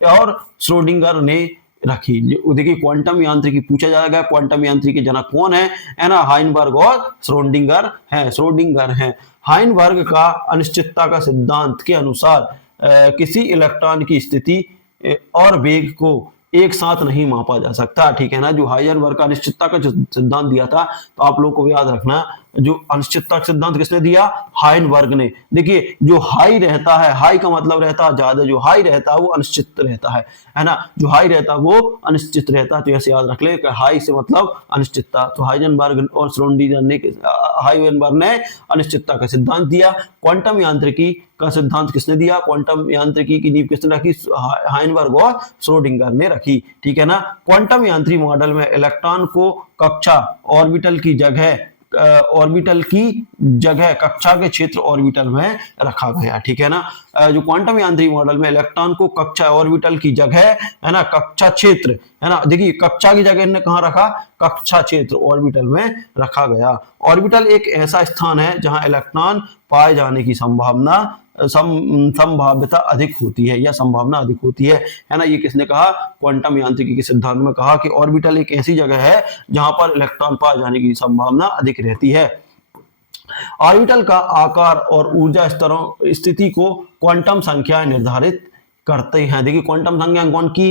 और श्रोडिंगर ने रखी। देखिए, क्वांटम यांत्रिकी पूछा जाएगा, क्वांटम यांत्रिकी जनक कौन है ना, हाइनबर्ग और श्रोडिंगर है। हाइनबर्ग का अनिश्चितता का सिद्धांत के अनुसार किसी इलेक्ट्रॉन की स्थिति और वेग को एक साथ नहीं मापा जा सकता। ठीक है ना। जो हाइनबर्ग का अनिश्चितता का जो सिद्धांत दिया था, तो आप लोगों को याद रखना, जो अनिश्चितता का सिद्धांत किसने दिया, हाइनबर्ग ने। देखिए, जो हाई रहता है, हाई का मतलब रहता है ज्यादा, जो हाई रहता है वो अनिश्चित रहता है ना। जो हाई रहता है वो अनिश्चित रहता है, तो ऐसे याद रख ले कि हाई से मतलब अनिश्चितता। तो हाइनबर्ग और हाइनबर्ग ने अनिश्चितता का सिद्धांत दिया। क्वांटम यांत्रिकी का सिद्धांत किसने दिया, क्वांटम यांत्रिकी की नींव किसने रखी, हाइनबर्ग और श्रोडिंगर ने रखी। ठीक है ना। क्वांटम यांत्रिक मॉडल में इलेक्ट्रॉन को कक्षा ऑर्बिटल की जगह कक्षा के क्षेत्र ऑर्बिटल में रखा गया। ठीक है ना। जो क्वांटम यांत्रिक मॉडल में इलेक्ट्रॉन को कक्षा ऑर्बिटल की जगह है ना, कक्षा क्षेत्र है ना, देखिए कक्षा की जगह इन्होंने कहाँ रखा, कक्षा क्षेत्र ऑर्बिटल में रखा गया। ऑर्बिटल एक ऐसा स्थान है जहां इलेक्ट्रॉन पाए जाने की संभाव्यता अधिक होती है, या संभावना अधिक होती है ना। ये किसने कहा, क्वांटम यांत्रिकी के सिद्धांत में कहा कि ऑर्बिटल एक ऐसी जगह है जहां पर इलेक्ट्रॉन पाए जाने की संभावना अधिक रहती है। ऑर्बिटल का आकार और ऊर्जा स्तरों स्थिति को क्वांटम संख्याएं निर्धारित करते हैं। देखिए, क्वांटम संख्या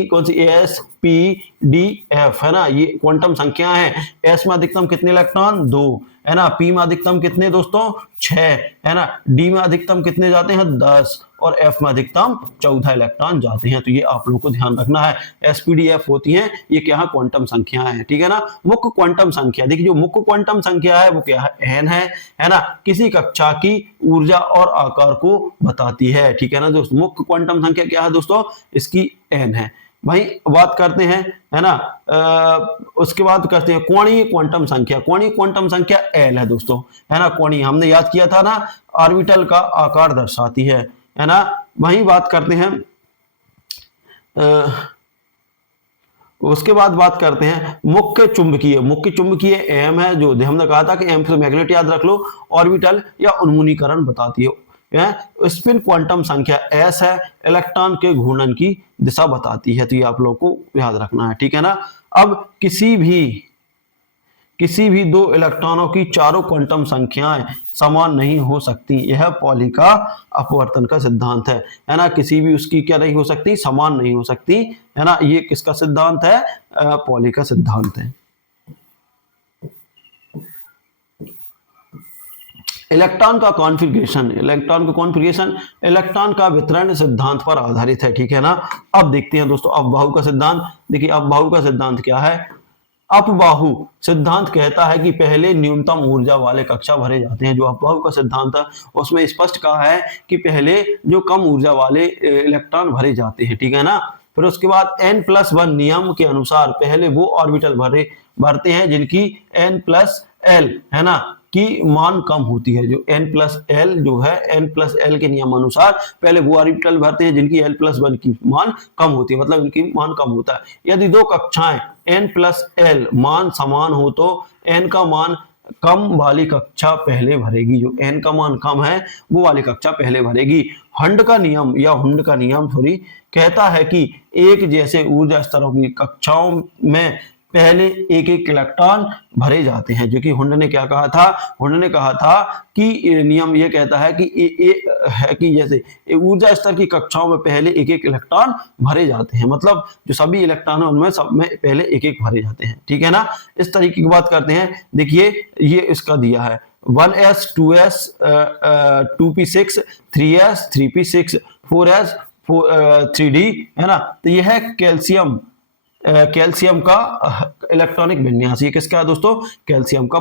कौन सी, एस पी डी एफ है ना, ये क्वांटम संख्या है। एस में अधिकतम कितने इलेक्ट्रॉन, 2 है ना। पी में अधिकतम कितने दोस्तों, 6 है ना। डी में अधिकतम कितने जाते हैं, 10, और एफ में अधिकतम 14 इलेक्ट्रॉन जाते हैं। तो ये आप लोगों को ध्यान रखना है, एसपीडीएफ होती हैं ये क्या है, क्वांटम संख्या है। ठीक है ना। मुख्य क्वांटम संख्या, देखिए जो मुख्य क्वांटम संख्या है वो क्या है, एन है ना, किसी कक्षा की ऊर्जा और आकार को बताती है। ठीक है ना दोस्तों, मुख्य क्वांटम संख्या क्या है दोस्तों, इसकी एन है। भाई बात करते हैं है ना, उसके बाद करते हैं कोणीय क्वांटम संख्या। कोणीय क्वांटम संख्या एल है दोस्तों, है ना। कोणीय हमने याद किया था ना, ऑर्बिटल का आकार दर्शाती है ना। वही बात करते हैं, उसके बाद बात करते हैं मुख्य चुंबकीय एम है, जो हमने कहा था कि एम से मैग्नेट याद रख लो, ऑर्बिटल या उन्मूलीकरण बताती है। स्पिन क्वांटम संख्या एस है, इलेक्ट्रॉन के घूर्णन की दिशा बताती है। तो ये आप लोगों को याद रखना है। ठीक है ना। अब किसी भी दो इलेक्ट्रॉनों की चारों क्वांटम संख्याएं समान नहीं हो सकती, यह पॉली का अपवर्तन का सिद्धांत है ना। किसी भी उसकी क्या नहीं हो सकती, समान नहीं हो सकती, है ना। ये किसका सिद्धांत है, पॉली का सिद्धांत है। इलेक्ट्रॉन का कॉन्फ़िगरेशन, इलेक्ट्रॉन का वितरण सिद्धांत पर आधारित है। ठीक है ना। अब देखते हैं दोस्तों अपबाहु का सिद्धांत। देखिए अपबाहु का सिद्धांत क्या है, अपबाहु सिद्धांत कहता है कि पहले न्यूनतम ऊर्जा वाले कक्षा भरे जाते हैं। जो अपबाहु का सिद्धांत है उसमें स्पष्ट कहा है कि पहले जो कम ऊर्जा वाले इलेक्ट्रॉन भरे जाते हैं। ठीक है ना। फिर उसके बाद n+1 नियम के अनुसार पहले वो ऑर्बिटल भरते हैं जिनकी n+l है ना की मान कम होती है। जो n+l जो है, n+l के नियम अनुसार पहले वो ऑर्बिटल भरते हैं जिनकी l+1 की मान कम होती है, मतलब इनकी मान कम होता है। यदि दो कक्षाएं n+l मान समान हो तो n का मान कम वाली कक्षा पहले भरेगी, जो n का मान कम है वो वाली कक्षा पहले भरेगी। हंड का नियम या हुंड का नियम सॉरी कहता है कि एक जैसे ऊर्जा स्तरों की कक्षाओं में पहले एक एक इलेक्ट्रॉन भरे जाते हैं, जो कि हुंड ने क्या कहा था, हुंड ने कहा था कि नियम ये कहता है कि जैसे ऊर्जा स्तर की कक्षाओं में पहले एक एक इलेक्ट्रॉन भरे जाते हैं, मतलब जो सभी इलेक्ट्रॉन है उनमें सब में पहले एक एक भरे जाते हैं, ठीक है ना। इस तरीके की बात करते हैं, देखिए ये इसका दिया है 1s 2s 2p6 3s 3p6 4s 3d, है ना। तो ये है कैल्शियम का इलेक्ट्रॉनिक विन्यास। ये किसका है दोस्तों, कैल्शियम का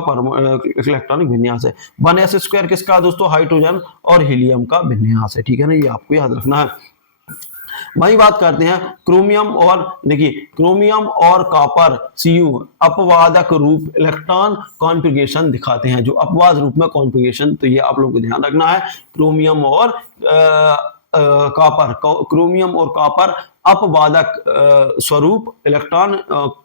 इलेक्ट्रॉनिक विन्यास है। 1s² किसका है दोस्तों, हाइड्रोजन और हीलियम का विन्यास है, ठीक है ना, ये आपको याद रखना है। वही बात करते हैं क्रोमियम और, देखिए क्रोमियम और कॉपर Cu अपवादक रूप इलेक्ट्रॉन कॉन्फ़िगरेशन दिखाते हैं, जो अपवाद रूप में कॉन्फ़िगरेशन, तो ये आप लोगों को ध्यान रखना है। क्रोमियम और क्रोमियम और कॉपर अपवादक स्वरूप इलेक्ट्रॉन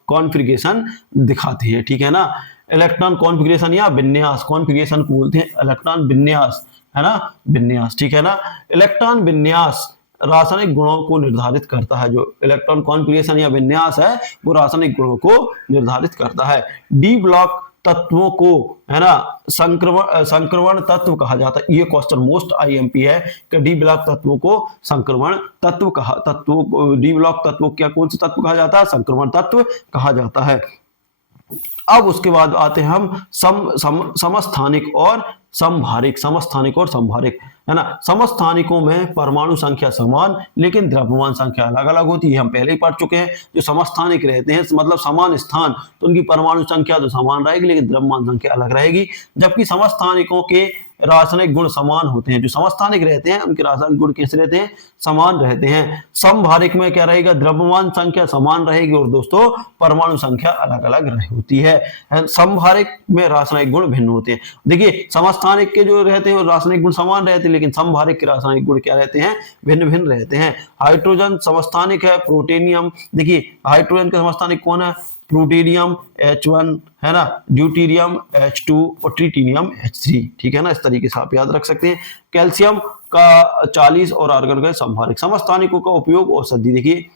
कॉन्फ़िगरेशन दिखाते हैं, ठीक है ना। इलेक्ट्रॉन कॉन्फ़िगरेशन या विन्यास, कॉन्फ़िगरेशन को बोलते हैं इलेक्ट्रॉन विन्यास, है ना, विन्यास, ठीक है ना। इलेक्ट्रॉन विन्यास रासायनिक गुणों को निर्धारित करता है, जो इलेक्ट्रॉन कॉन्फ़िगरेशन या विन्यास है वो रासायनिक गुणों को निर्धारित करता है। डी ब्लॉक तत्वों को, है ना, संक्रमण तत्व कहा जाता है। ये क्वेश्चन मोस्ट IMP है कि डी ब्लॉक तत्वों को संक्रमण तत्व डी ब्लॉक तत्व क्या, कौन सा तत्व कहा जाता है, संक्रमण तत्व कहा जाता है। अब उसके बाद आते हैं हम समस्थानिक और संभारिक, है ना। समस्थानिकों में परमाणु संख्या समान लेकिन द्रव्यमान संख्या अलग अलग होती है, हम पहले ही पढ़ चुके हैं। जो समस्थानिक रहते हैं मतलब समान स्थान, तो उनकी परमाणु संख्या तो समान रहेगी लेकिन द्रव्यमान संख्या अलग रहेगी। जबकि समस्थानिकों के रासायनिक गुण समान होते हैं, जो समस्थानिक रहते हैं उनके रासायनिक गुण कैसे रहते हैं, समान रहते हैं। समभारिक में क्या रहेगा, द्रव्यमान संख्या समान रहेगी और दोस्तों परमाणु संख्या अलग अलग होती है। समभारिक में रासायनिक गुण भिन्न होते हैं। देखिए समस्थानिक के जो रहते हैं वो रासायनिक गुण समान रहते हैं, लेकिन समभारिक के रासायनिक गुण क्या रहते हैं, भिन्न भिन्न रहते हैं। हाइड्रोजन समस्थानिक है, प्रोटेनियम, देखिए हाइड्रोजन के समस्थानिक कौन है, प्लूटोनियम H1, है ना, ड्यूटेरियम H2 और ट्रिटिनियम H3, ठीक है ना। इस तरीके से आप याद रख सकते हैं। कैल्शियम का 40 और आर्गन का समभारिक। समस्थानिकों का उपयोग औषधि, देखिए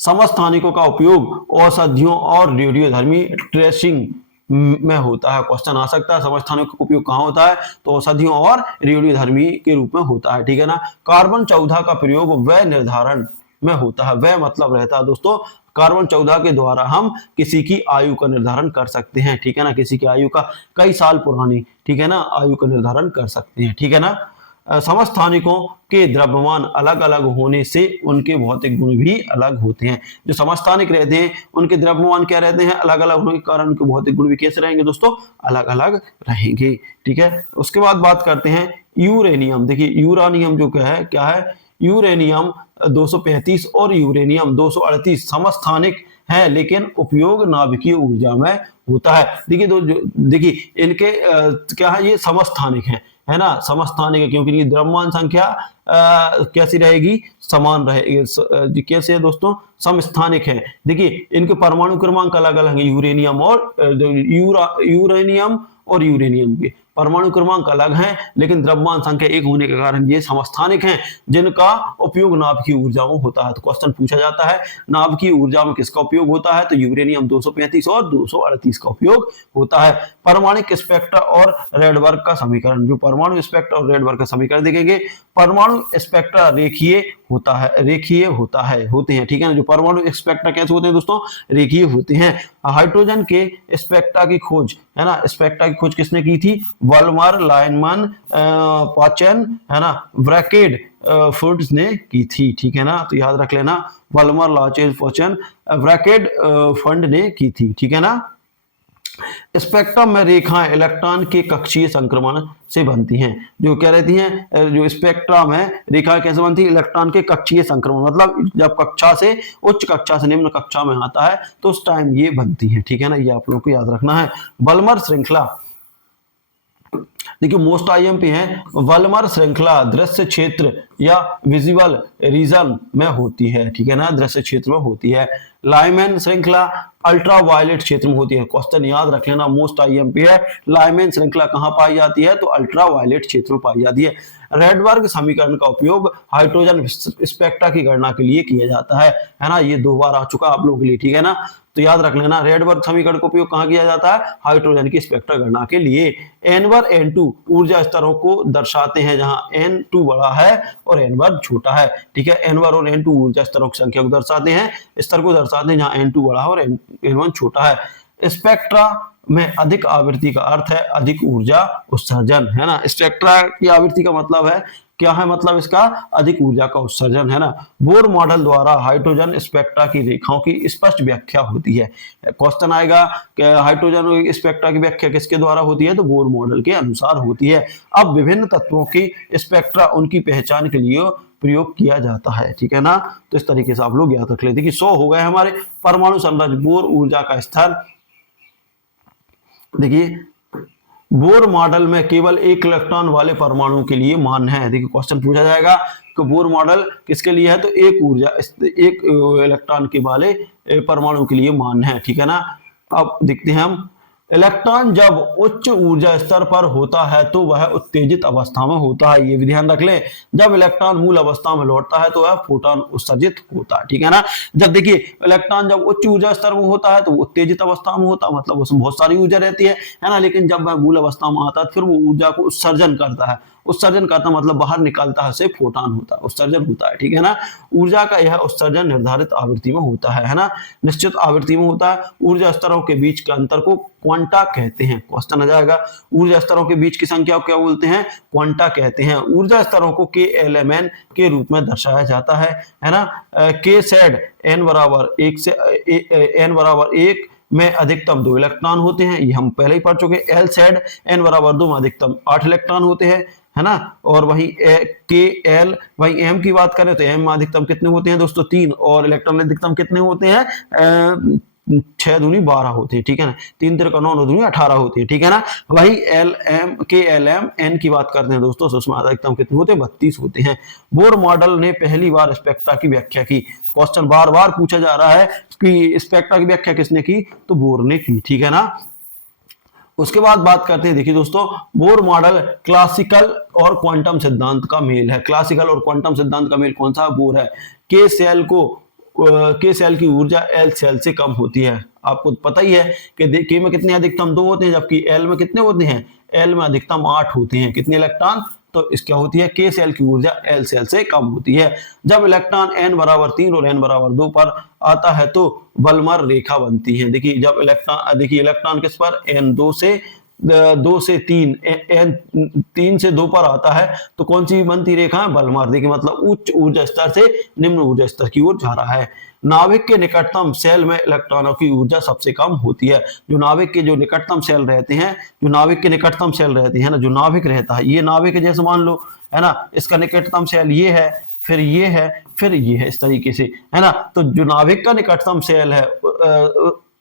समस्थानिकों का उपयोग औषधियों और रेडियोधर्मी ट्रेसिंग में होता है। क्वेश्चन आ सकता है समस्थानिकों का उपयोग कहाँ होता है, तो औषधियों और रेडियोधर्मी के रूप में होता है, ठीक है ना। कार्बन 14 का प्रयोग वय निर्धारण में होता है। वह मतलब रहता है दोस्तों कार्बन 14 के द्वारा हम किसी की आयु का निर्धारण कर सकते हैं, ठीक है ना, किसी की आयु का कई साल पुरानी, ठीक है ना, आयु का निर्धारण कर सकते हैं, ठीक है ना। समस्थानिकों के द्रव्यमान अलग अलग होने से उनके भौतिक गुण भी अलग होते हैं। जो समस्थानिक रहते हैं उनके द्रव्यमान क्या रहते हैं, अलग अलग होने के कारण उनके भौतिक गुण भी कैसे रहेंगे दोस्तों, अलग अलग रहेंगे, ठीक है। उसके बाद बात करते हैं यूरेनियम। देखिए यूरानियम जो क्या है, यूरेनियम 235 और यूरेनियम 238 समस्थानिक है लेकिन उपयोग नाभिकीय ऊर्जा में होता है। देखिए इनके क्या है, ये समस्थानिक है ना, समस्थानिक है क्योंकि ये द्रव्यमान संख्या कैसी रहेगी, समान रहेगी। कैसे है दोस्तों, समस्थानिक है। देखिए इनके परमाणु क्रमांक अलग अलग है, यूरेनियम और यूरेनियम के परमाणु क्रमांक अलग हैं लेकिन द्रव्यमान संख्या एक होने के कारण ये समस्थानिक हैं जिनका उपयोग नाभिकीय ऊर्जा में होता है। तो क्वेश्चन पूछा जाता है नाभिकीय ऊर्जा में किसका उपयोग होता है, तो यूरेनियम 235 और 238 का उपयोग होता है। परमाणु स्पेक्ट्रा और रेडबर्ग का समीकरण, जो परमाणु स्पेक्ट्रा और रेडबर्ग का समीकरण देखेंगे, परमाणु स्पेक्ट्रा रेखीय होते हैं, ठीक है ना। जो परमाणु स्पेक्ट्रा कैसे होते हैं दोस्तों, रेखीय होते हैं। हाइड्रोजन के स्पेक्ट्रा की खोज, है ना, स्पेक्ट्रा की खोज किसने की थी, वॉल्मर, लाइनमैन, पाचन, है ना, ब्रैकेड फूड्स ने की थी, ठीक है ना। तो याद रख लेना, वॉल्मर, लाचेज, पाचन, ब्रैकेड फंड ने की थी, ठीक है ना। स्पेक्ट्रम में रेखाएं इलेक्ट्रॉन के कक्षीय संक्रमण से बनती हैं। जो क्या रहती हैं, जो स्पेक्ट्रम है रेखा कैसे बनती है, इलेक्ट्रॉन के कक्षीय संक्रमण, मतलब जब कक्षा से उच्च कक्षा से निम्न कक्षा में आता है तो उस टाइम ये बनती है, ठीक है ना, ये आप लोगों को याद रखना है। बल्मर श्रृंखला देखिए मोस्ट आईएमपी है वल्मर श्रृंखला दृश्य क्षेत्र या विजुअल रीजन में होती है, ठीक है ना, दृश्य क्षेत्र में होती है। लाइमैन श्रृंखला अल्ट्रा वायलेट क्षेत्र में होती है। क्वेश्चन याद रख लेना, मोस्ट आईएमपी है। लाइमैन श्रृंखला कहां पाई जाती है, तो अल्ट्रा वायलेट क्षेत्र में पाई जाती है। रेडबर्ग समीकरण का उपयोग हाइड्रोजन स्पेक्ट्रा की गणना के लिए किया जाता है ना, ये 2 बार आ चुका आप लोगों के लिए, ठीक है ना। तो याद रख लेना, रेडबर्ग समीकरण का उपयोग कहां किया जाता है, हाइड्रोजन की स्पेक्ट्रा गणना के लिए। n1 n2 ऊर्जा स्तरों को दर्शाते हैं, जहां n2 बड़ा है और n1 छोटा है, ठीक है। n1 और n2 ऊर्जा स्तरों की संख्या को दर्शाते हैं, स्तर को दर्शाते हैं, जहां n2 बड़ा है और n1 छोटा है। स्पेक्ट्रा में अधिक आवृत्ति का अर्थ है अधिक ऊर्जा उत्सर्जन, है ना। स्पेक्ट्रा की आवृत्ति का मतलब है क्या है, मतलब इसका अधिक ऊर्जा का उत्सर्जन, है ना। बोर मॉडल द्वारा हाइड्रोजन स्पेक्ट्रा की रेखाओं की स्पष्ट व्याख्या होती है। क्वेश्चन आएगा कि हाइड्रोजन स्पेक्ट्रा की व्याख्या किसके द्वारा होती है, तो बोर मॉडल के अनुसार होती है। अब विभिन्न तत्वों की स्पेक्ट्रा उनकी पहचान के लिए प्रयोग किया जाता है, ठीक है ना। तो इस तरीके से आप लोग याद रख लेते कि 100 हो गए हमारे परमाणु संरचना। बोर ऊर्जा का स्तर, देखिए बोर मॉडल में केवल 1 इलेक्ट्रॉन वाले परमाणु के लिए मान है। देखिए क्वेश्चन पूछा जाएगा कि बोर मॉडल किसके लिए है, तो एक इलेक्ट्रॉन के वाले परमाणु के लिए मान है, ठीक है ना। अब देखते हैं हम, इलेक्ट्रॉन जब उच्च ऊर्जा स्तर पर होता है तो वह उत्तेजित अवस्था में होता है, ये भी ध्यान रख लें। जब इलेक्ट्रॉन मूल अवस्था में लौटता है तो वह फोटॉन उत्सर्जित होता है, ठीक है ना। जब देखिए इलेक्ट्रॉन जब उच्च ऊर्जा स्तर में होता है तो वो उत्तेजित अवस्था में होता है, मतलब उसमें बहुत सारी ऊर्जा रहती है ना। लेकिन जब वह मूल अवस्था में आता है फिर वो ऊर्जा को उत्सर्जन करता है। उत्सर्जन करता मतलब बाहर निकालता है, से फोटॉन होता है, उत्सर्जन होता है, ठीक है ना। ऊर्जा का यह उत्सर्जन निर्धारित आवृत्ति में होता है ना, निश्चित आवृत्ति में होता है। ऊर्जा स्तरों के बीच के अंतर को क्वांटा कहते हैं। क्वेश्चन आ जाएगा, ऊर्जा स्तरों के बीच की संख्या को क्या बोलते हैं, क्वांटा कहते हैं। ऊर्जा स्तरों को KLMN के रूप में दर्शाया जाता है ना। K सेड n बराबर 1 से n बराबर 1 में अधिकतम 2 इलेक्ट्रॉन होते हैं, ये हम पहले ही पढ़ चुके। L सेड n बराबर 2 में अधिकतम 8 इलेक्ट्रॉन होते हैं, है ना। और वही KL, वही M की बात करें तो M में अधिकतम कितने होते हैं दोस्तों, 3, और इलेक्ट्रॉन अधिकतम कितने होते हैं, 6 दूनी 12 होते हैं, ठीक है ना। 3 3 9 9 दूनी 18 होती है, ठीक है ना। वही KLM की बात करते हैं दोस्तों, तो उसमें अधिकतम कितने होते हैं, 32 होते हैं। बोर मॉडल ने पहली बार स्पेक्ट्रा की व्याख्या की। क्वेश्चन बार बार पूछा जा रहा है कि स्पेक्ट्रा की व्याख्या किसने की, तो बोर ने की, ठीक है ना। उसके बाद बात करते हैं, देखिए दोस्तों, बोर मॉडल क्लासिकल और क्वांटम सिद्धांत का मेल है। क्लासिकल और क्वांटम सिद्धांत का मेल कौन सा, बोर है। के सेल की ऊर्जा एल सेल से कम होती है। आपको पता ही है कि के में कितने अधिकतम 2 होते हैं, जबकि एल में कितने होते हैं, एल में अधिकतम 8 होते हैं। कितने इलेक्ट्रॉन, तो इस क्या होती है, के सेल की ऊर्जा एल सेल से कम होती है। जब इलेक्ट्रॉन n बराबर 3 और n बराबर 2 पर आता है तो वल्मर रेखा बनती है। देखिए जब इलेक्ट्रॉन किस पर, n 2 से 3, n 3 से 2 पर आता है तो कौन सी बनती रेखा है, वल्मर। देखिए मतलब उच्च ऊर्जा स्तर से निम्न ऊर्जा स्तर की ओर जा रहा है। नाभिक के निकटतम सेल में इलेक्ट्रॉनों की ऊर्जा सबसे कम होती है। जो नाभिक के जो निकटतम सेल रहते हैं, जो नाभिक के निकटतम सेल रहते हैं ना, जो नाभिक रहता है, ये नाभिक है जैसे मान लो, है ना, इसका निकटतम सेल ये है, फिर ये है, फिर ये है, इस तरीके से, है ना। तो जो नाभिक का निकटतम सेल है,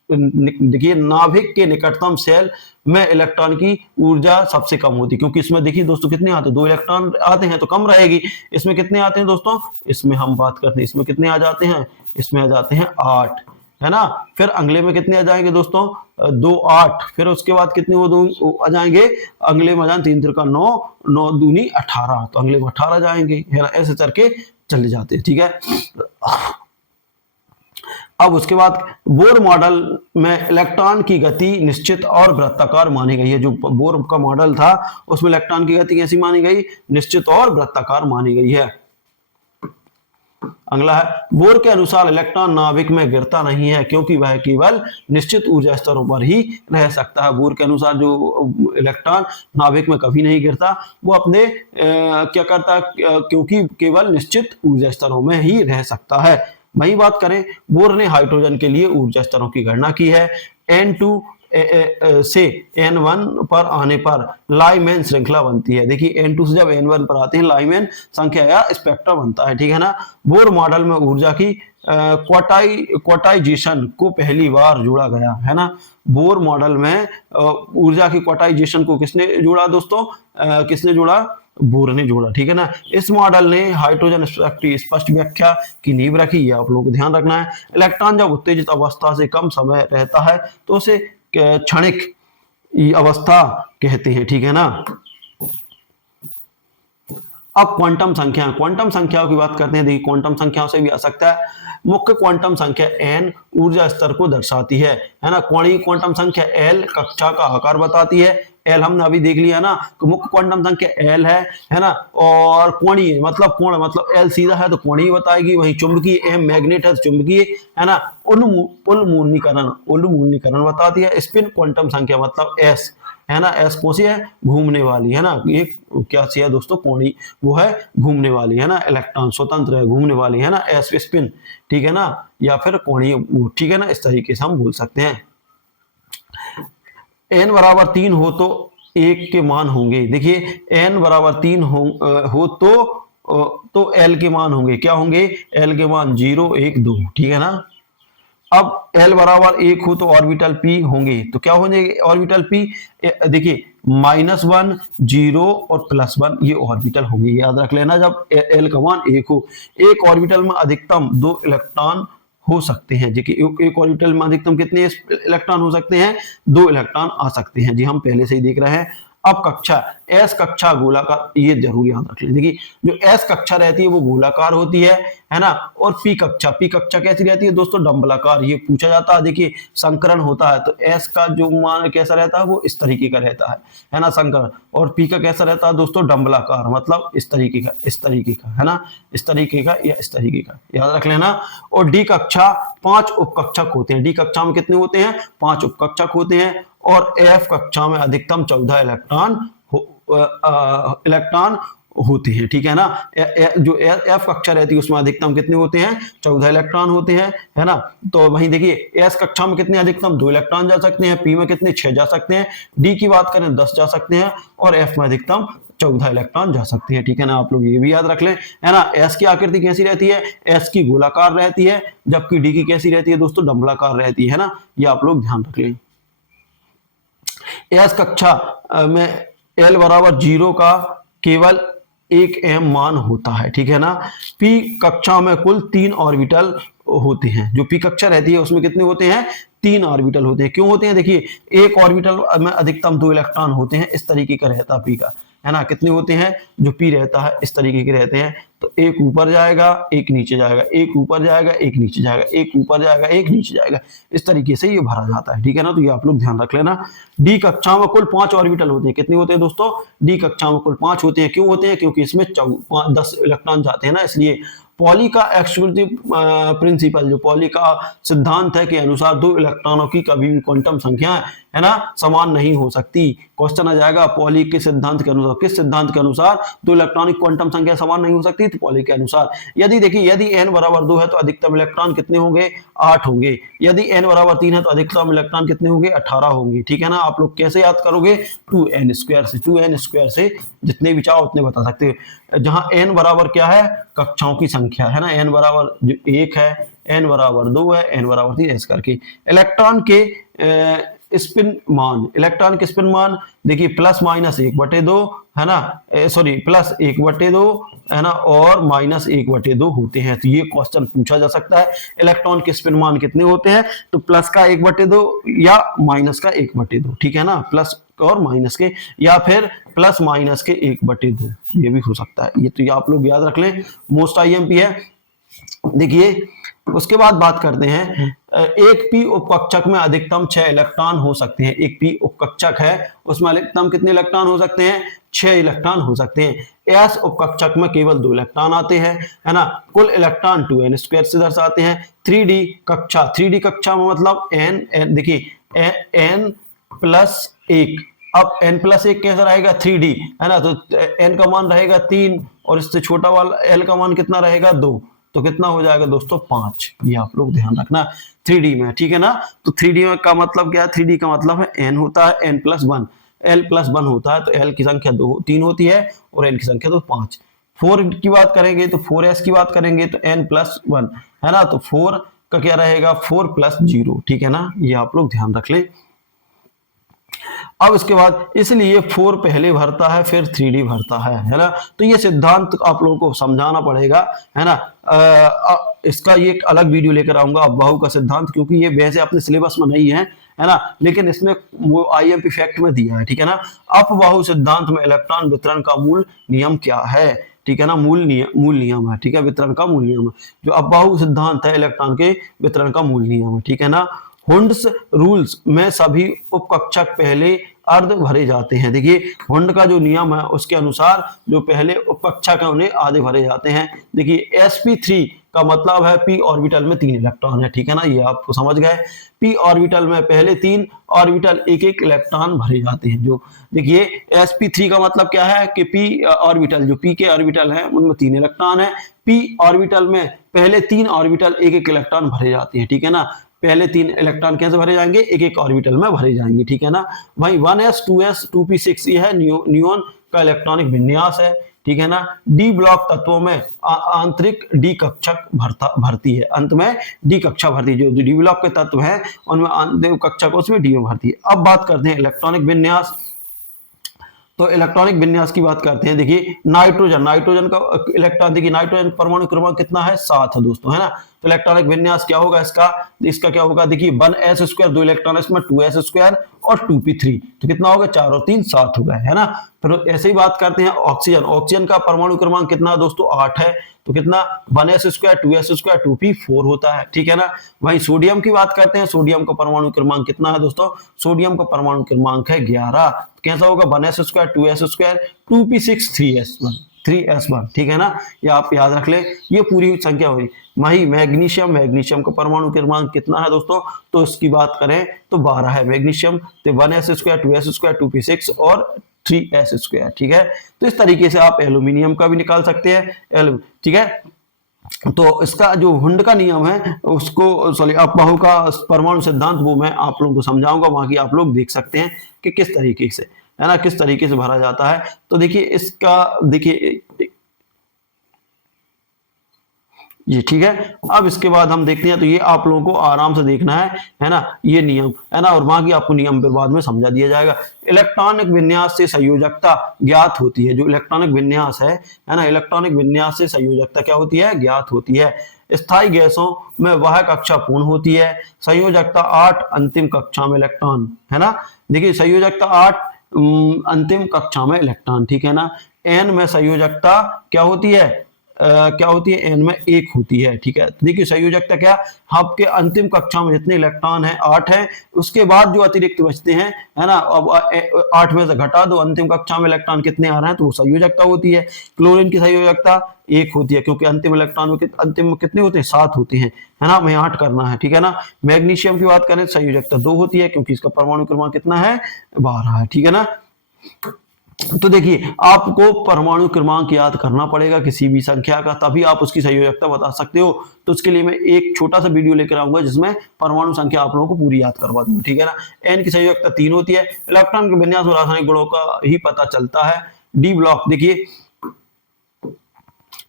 देखिए नाभिक के निकटतम सेल में इलेक्ट्रॉन की ऊर्जा सबसे कम होती है, क्योंकि इसमें देखिए दोस्तों कितने आते हैं, 2 इलेक्ट्रॉन आते हैं तो कम रहेगी। इसमें कितने आते हैं दोस्तों, इसमें हम बात करते हैं, इसमें कितने आ जाते हैं, इसमें आ जाते हैं 8, है ना। फिर अगले में कितने आ जाएंगे दोस्तों, 2 8, फिर उसके बाद कितने वो 2 आ जाएंगे, अगले में आ जाए 3 3 9 9 दूनी 18, तो अगले में 18 जाएंगे, है ना। ऐसे करके चले जाते हैं, ठीक है। अब उसके बाद बोर मॉडल में इलेक्ट्रॉन की गति निश्चित और वृत्ताकार मानी गई है। जो बोर का मॉडल था उसमें इलेक्ट्रॉन की गति कैसी मानी गई, निश्चित और वृत्ताकार मानी गई है। अगला है, बोर के अनुसार इलेक्ट्रॉन नाभिक में गिरता नहीं है क्योंकि वह केवल निश्चित ऊर्जा स्तरों पर ही रह सकता है। बोर के अनुसार जो इलेक्ट्रॉन नाभिक में कभी नहीं गिरता, वो अपने क्या करता, क्योंकि केवल निश्चित ऊर्जा स्तरों में ही रह सकता है। वही बात करें, बोर ने हाइड्रोजन के लिए ऊर्जा स्तरों की गणना की है। N2 से N1 पर आने पर लाइमैन श्रृंखला बनती है। देखिए N2 से जब N1 पर आते हैं लाइमैन संख्या या स्पेक्ट्रा बनता है, ठीक है ना। बोर मॉडल में ऊर्जा की क्वाटाइजेशन को पहली बार जोड़ा गया, है ना। बोर मॉडल में ऊर्जा की क्वाटाइजेशन को किसने जोड़ा दोस्तों, किसने जोड़ा, बोर ने जोड़ा, ठीक है ना। इस मॉडल ने हाइड्रोजन की स्पष्ट व्याख्या की नींव रखी, ये आप लोगों को ध्यान रखना है। इलेक्ट्रॉन जब उत्तेजित अवस्था से कम समय रहता है तो उसे क्षणिक अवस्था कहते हैं, ठीक है ना। अब क्वांटम संख्याओं की बात करते हैं। देखिए क्वांटम संख्याओं से भी आ सकता है। मुख्य क्वांटम संख्या n ऊर्जा स्तर को दर्शाती है ना। कोणीय क्वांटम संख्या l कक्षा का आकार बताती है। l हमने अभी देख लिया ना, तो मुख्य क्वांटम संख्या l है ना। और कोणीय मतलब कोण मतलब l सीधा है तो कोणीय बताएगी। वही चुंबकीय m मैग्नेट है तो चुंबकीय, है ना। उन्मूलनीकरण बताती है। स्पिन क्वांटम संख्या मतलब s, है ना। एस कौन सी है, घूमने वाली, है ना। ये क्या सी है दोस्तों, कोणी, वो है घूमने वाली, है ना। इलेक्ट्रॉन स्वतंत्र है, घूमने वाली, है ना। एस स्पिन, ठीक है ना, या फिर कोणीय, ठीक है ना। इस तरीके से हम बोल सकते हैं। n बराबर 3 हो तो 1 के मान होंगे। देखिए n बराबर 3 हो तो l के मान होंगे, क्या होंगे, l के मान 0 1 2, ठीक है ना। अब L बराबर 1 हो तो ऑर्बिटल P होंगे, तो क्या होंगे ऑर्बिटल P, देखिए -1 0 और +1 ये ऑर्बिटल होंगे, याद रख लेना। जब L का मान 1 हो, एक ऑर्बिटल में अधिकतम 2 इलेक्ट्रॉन हो सकते हैं। देखिए एक ऑर्बिटल में अधिकतम कितने इलेक्ट्रॉन हो सकते हैं, 2 इलेक्ट्रॉन आ सकते हैं जी, हम पहले से ही देख रहे हैं। अब कक्षा एस कक्षा गोलाकार, ये जरूर याद रख लें। देखिए जो एस कक्षा रहती है वो गोलाकार होती है ना। और पी कक्षा कैसी रहती है दोस्तों, डंबलाकार। ये पूछा जाता है। देखिए संकरण होता है तो एस का जो मान कैसा रहता है, वो इस तरीके का रहता है ना, संकरण। और पी का कैसा रहता है दोस्तों, डंबलाकार, मतलब इस तरीके का, है ना, इस तरीके का या इस तरीके का, याद रख लेना। और डी कक्षा 5 उपकक्षक होते हैं। डी कक्षा में कितने होते हैं, 5 उपकक्षक होते हैं। और एफ कक्षा में अधिकतम 14 इलेक्ट्रॉन होते हैं, ठीक है ना। जो एफ कक्षा रहती है उसमें अधिकतम कितने होते हैं, 14 इलेक्ट्रॉन होते हैं, है ना। तो वहीं देखिए एस कक्षा में कितने अधिकतम 2 इलेक्ट्रॉन जा सकते हैं, पी में कितने 6 जा सकते हैं, डी की बात करें 10 जा सकते हैं, और एफ में अधिकतम 14 इलेक्ट्रॉन जा सकते हैं, ठीक है ना। आप लोग ये भी याद रख लें, है ना। एस की आकृति कैसी रहती है, एस की गोलाकार रहती है, जबकि डी की कैसी रहती है दोस्तों, डंबलाकार रहती है ना। ये आप लोग ध्यान रख लें। एस कक्षा में L बराबर 0 का केवल 1 m मान होता है, ठीक है ना। P कक्षा में कुल 3 ऑर्बिटल होते हैं। जो P कक्षा रहती है उसमें कितने होते हैं, 3 ऑर्बिटल होते हैं। क्यों होते हैं, देखिए एक ऑर्बिटल में अधिकतम 2 इलेक्ट्रॉन होते हैं, इस तरीके का रहता है P का, है ना। कितने होते हैं, जो P रहता है इस तरीके के रहते हैं। तो एक ऊपर जाएगा एक नीचे जाएगा, एक ऊपर जाएगा एक नीचे जाएगा, एक ऊपर जाएगा एक नीचे जाएगा, इस तरीके से ये भरा जाता है, ठीक है ना। तो ये आप लोग ध्यान रख लेना। डी कक्षा में कुल 5 ऑर्बिटल होते हैं। कितने होते हैं दोस्तों, डी कक्षा में कुल 5 होते हैं। क्यों होते हैं, क्योंकि इसमें 10 इलेक्ट्रॉन जाते हैं ना, इसलिए। पॉली का एक्सक्लूसिव प्रिंसिपल, जो पॉली का सिद्धांत है के अनुसार 2 इलेक्ट्रॉनों की कभी भी क्वांटम संख्या, है ना, समान नहीं हो सकती। क्वेश्चन आ जाएगा पॉली के सिद्धांत के अनुसार, किस सिद्धांत के अनुसार 2 इलेक्ट्रॉनिक क्वांटम संख्या समान नहीं हो सकती, तो पॉली के अनुसार। यदि देखिए यदि n बराबर 2 है तो अधिकतम इलेक्ट्रॉन कितने होंगे, 8 होंगे। यदि n बराबर 3 है तो अधिकतम इलेक्ट्रॉन कितने होंगे, 18 होंगे, ठीक है ना। आप लोग कैसे याद करोगे, 2n² से जितने भी चाहो उतने बता सकते हो। जहां n बराबर क्या है, कक्षाओं की संख्या, है ना। n बराबर 1 है, n बराबर 2 है, n बराबर 3 ऐसे करके। इलेक्ट्रॉन के स्पिन मान देखिए +-1/2, है ना, सॉरी +1/2, है ना, और -1/2 होते हैं। तो ये क्वेश्चन पूछा जा सकता है, इलेक्ट्रॉन के स्पिन मान कितने होते हैं, तो प्लस का 1/2 या माइनस का 1/2, ठीक है ना। प्लस और माइनस के, या फिर प्लस माइनस के 1/2, ये भी हो सकता है। ये तो ये आप लोग याद रख लें, मोस्ट आईएमपी है। देखिए उसके बाद बात करते हैं, एक पी उपकक्षक में अधिकतम 6 इलेक्ट्रॉन हो सकते हैं। एक पी उपकक्षक है उसमें अधिकतम कितने इलेक्ट्रॉन हो सकते हैं, 6 इलेक्ट्रॉन हो सकते हैं। एस उपकक्षक में केवल 2 इलेक्ट्रॉन आते हैं, है ना। कुल इलेक्ट्रॉन 2n² से दर्शाते हैं। 3D कक्षा में मतलब n देखिए n+1। अब n+1 कैसा रहेगा, 3D, है ना। तो n का मान रहेगा 3 और इससे छोटा वाला l का मान कितना रहेगा, 2। तो कितना हो जाएगा दोस्तों, 5। ये आप लोग ध्यान रखना 3D में, ठीक है ना। तो 3D में का मतलब क्या है, 3D का मतलब है n होता है, n+1, l+1 होता है। तो l की संख्या 3 होती है और n की संख्या तो 5। 4 की बात करेंगे तो 4s की बात करेंगे तो n+1 है ना, तो 4 का क्या रहेगा 4+0, ठीक है ना, ये आप लोग ध्यान रख लें। अब इसके बाद इसलिए 4 पहले भरता है फिर 3D भरता है ना, तो ये सिद्धांत आप लोगों को समझाना पड़ेगा, है ना। इसका ये एक अलग वीडियो लेकर आऊंगा अपबाहु का सिद्धांत, क्योंकि ये वैसे अपने सिलेबस में नहीं है ना, लेकिन इसमें वो IMP फैक्ट में दिया है, ठीक है ना। अपबाहु सिद्धांत में इलेक्ट्रॉन वितरण का मूल नियम क्या है, ठीक है ना, मूल नियम है, ठीक है, वितरण का मूल नियम है। जो अपबाहु सिद्धांत है इलेक्ट्रॉन के वितरण का मूल नियम है, ठीक है ना। हुंड्स रूल्स में सभी उपकक्षक पहले अर्ध भरे जाते हैं। देखिए हुंड का जो नियम है उसके अनुसार जो पहले उपकक्षक है उन्हें आधे भरे जाते हैं। देखिए sp3 का मतलब है p ऑर्बिटल में 3 इलेक्ट्रॉन है, ठीक है ना, ये आपको समझ गए। p ऑर्बिटल में पहले 3 ऑर्बिटल एक इलेक्ट्रॉन भरे जाते हैं। जो देखिए sp3 का मतलब क्या है कि p ऑर्बिटल, जो p के ऑर्बिटल है उनमें 3 इलेक्ट्रॉन है। p ऑर्बिटल में पहले 3 ऑर्बिटल एक इलेक्ट्रॉन भरे जाते हैं, ठीक है ना। पहले 3 इलेक्ट्रॉन कैसे भरे जाएंगे, एक ऑर्बिटल में भरे जाएंगे, ठीक है ना। भाई 1s 2s 2p6 ये है नियोन का इलेक्ट्रॉनिक विन्यास है, ठीक है ना। डी ब्लॉक तत्वों में आंतरिक डी कक्षक भरती है, अंत में डी कक्षा भरती है। जो डी ब्लॉक के तत्व हैं उनमें आंतरिक कक्षक उसमें डी में भरती है। अब बात करते हैं इलेक्ट्रॉनिक विन्यास। तो इलेक्ट्रॉनिक विन्यास की बात करते हैं। देखिए नाइट्रोजन का इलेक्ट्रॉन, देखिए नाइट्रोजन परमाणु क्रमांक कितना है 7 है दोस्तों, है ना। तो इलेक्ट्रॉनिक विन्यास क्या होगा इसका क्या होगा, देखिए 1s² 2 इलेक्ट्रॉन इसमें 2s² और 2p3, तो कितना होगा 4 और 3 7 हो गए, है ना। फिर ऐसे ही बात करते हैं ऑक्सीजन का परमाणु क्रमांक कितना है दोस्तों 8 है, तो कितना 1s² 2s² 2p4 होता है, ठीक है ना। वहीं सोडियम की बात करते हैं, सोडियम का परमाणु क्रमांक कितना है दोस्तों, सोडियम का परमाणु क्रमांक है 11, कैसा होगा 1s² 2s² 2p6 3s1, ठीक है ना, ये आप याद रख ले, ये पूरी संख्या हुई। वही मैग्नीशियम का परमाणु क्रमांक कितना है दोस्तों, तो इसकी बात करें तो 12 है मैग्नीशियम, तो 1s² 2s² 2p6 और 3s², ठीक है। तो इस तरीके से आप एल्यूमिनियम का भी निकाल सकते हैं, ठीक है। तो इसका जो हुंड का नियम है उसको अपबाहु का परमाणु सिद्धांत वो मैं आप लोगों को समझाऊंगा, वहां की आप लोग देख सकते हैं कि किस तरीके से, है ना, किस तरीके से भरा जाता है। तो देखिए इसका देखिए ये ठीक है। अब इसके बाद हम देखते हैं, तो ये आप लोगों को आराम से देखना है ना, ये नियम है ना, और वहां की आपको नियम फिर बाद में समझा दिया जाएगा। इलेक्ट्रॉनिक विन्यास से संयोजकता ज्ञात होती है। जो इलेक्ट्रॉनिक विन्यास है ना, इलेक्ट्रॉनिक विन्यास से संयोजकता क्या होती है, ज्ञात होती है। स्थायी गैसों में वह कक्षा पूर्ण होती है। संयोजकता 8 अंतिम कक्षा में इलेक्ट्रॉन, है ना। देखिए संयोजकता 8 अंतिम कक्षा में इलेक्ट्रॉन, ठीक है ना। एन में संयोजकता क्या होती है, क्या होती है, एन में 1 होती है, ठीक है। देखिए संयोजकता क्या, आपके अंतिम कक्षा में जितने इलेक्ट्रॉन है 8 है, उसके बाद जो अतिरिक्त बचते हैं, है ना, अब 8 में से घटा दो, अंतिम कक्षा में इलेक्ट्रॉन कितने आ रहे हैं, तो वो संयोजकता होती है। क्लोरीन की संयोजकता 1 होती है, क्योंकि अंतिम इलेक्ट्रॉन में अंतिम में कितने होते हैं 7 होते हैं, है ना, हमें 8 करना है, ठीक है ना। मैग्नीशियम की बात करें संयोजकता 2 होती है, क्योंकि इसका परमाणु क्रमांक कितना है 12 है, ठीक है ना। तो देखिए आपको परमाणु क्रमांक याद करना पड़ेगा किसी भी संख्या का, तभी आप उसकी संयोजकता बता सकते हो। तो उसके लिए मैं एक छोटा सा वीडियो लेकर आऊंगा जिसमें परमाणु संख्या आप लोगों को पूरी याद करवा दूंगा, ठीक है ना। एन की संयोजकता 3 होती है। इलेक्ट्रॉन के विन्यास और रासायनिक गुणों का ही पता चलता है। डी ब्लॉक, देखिए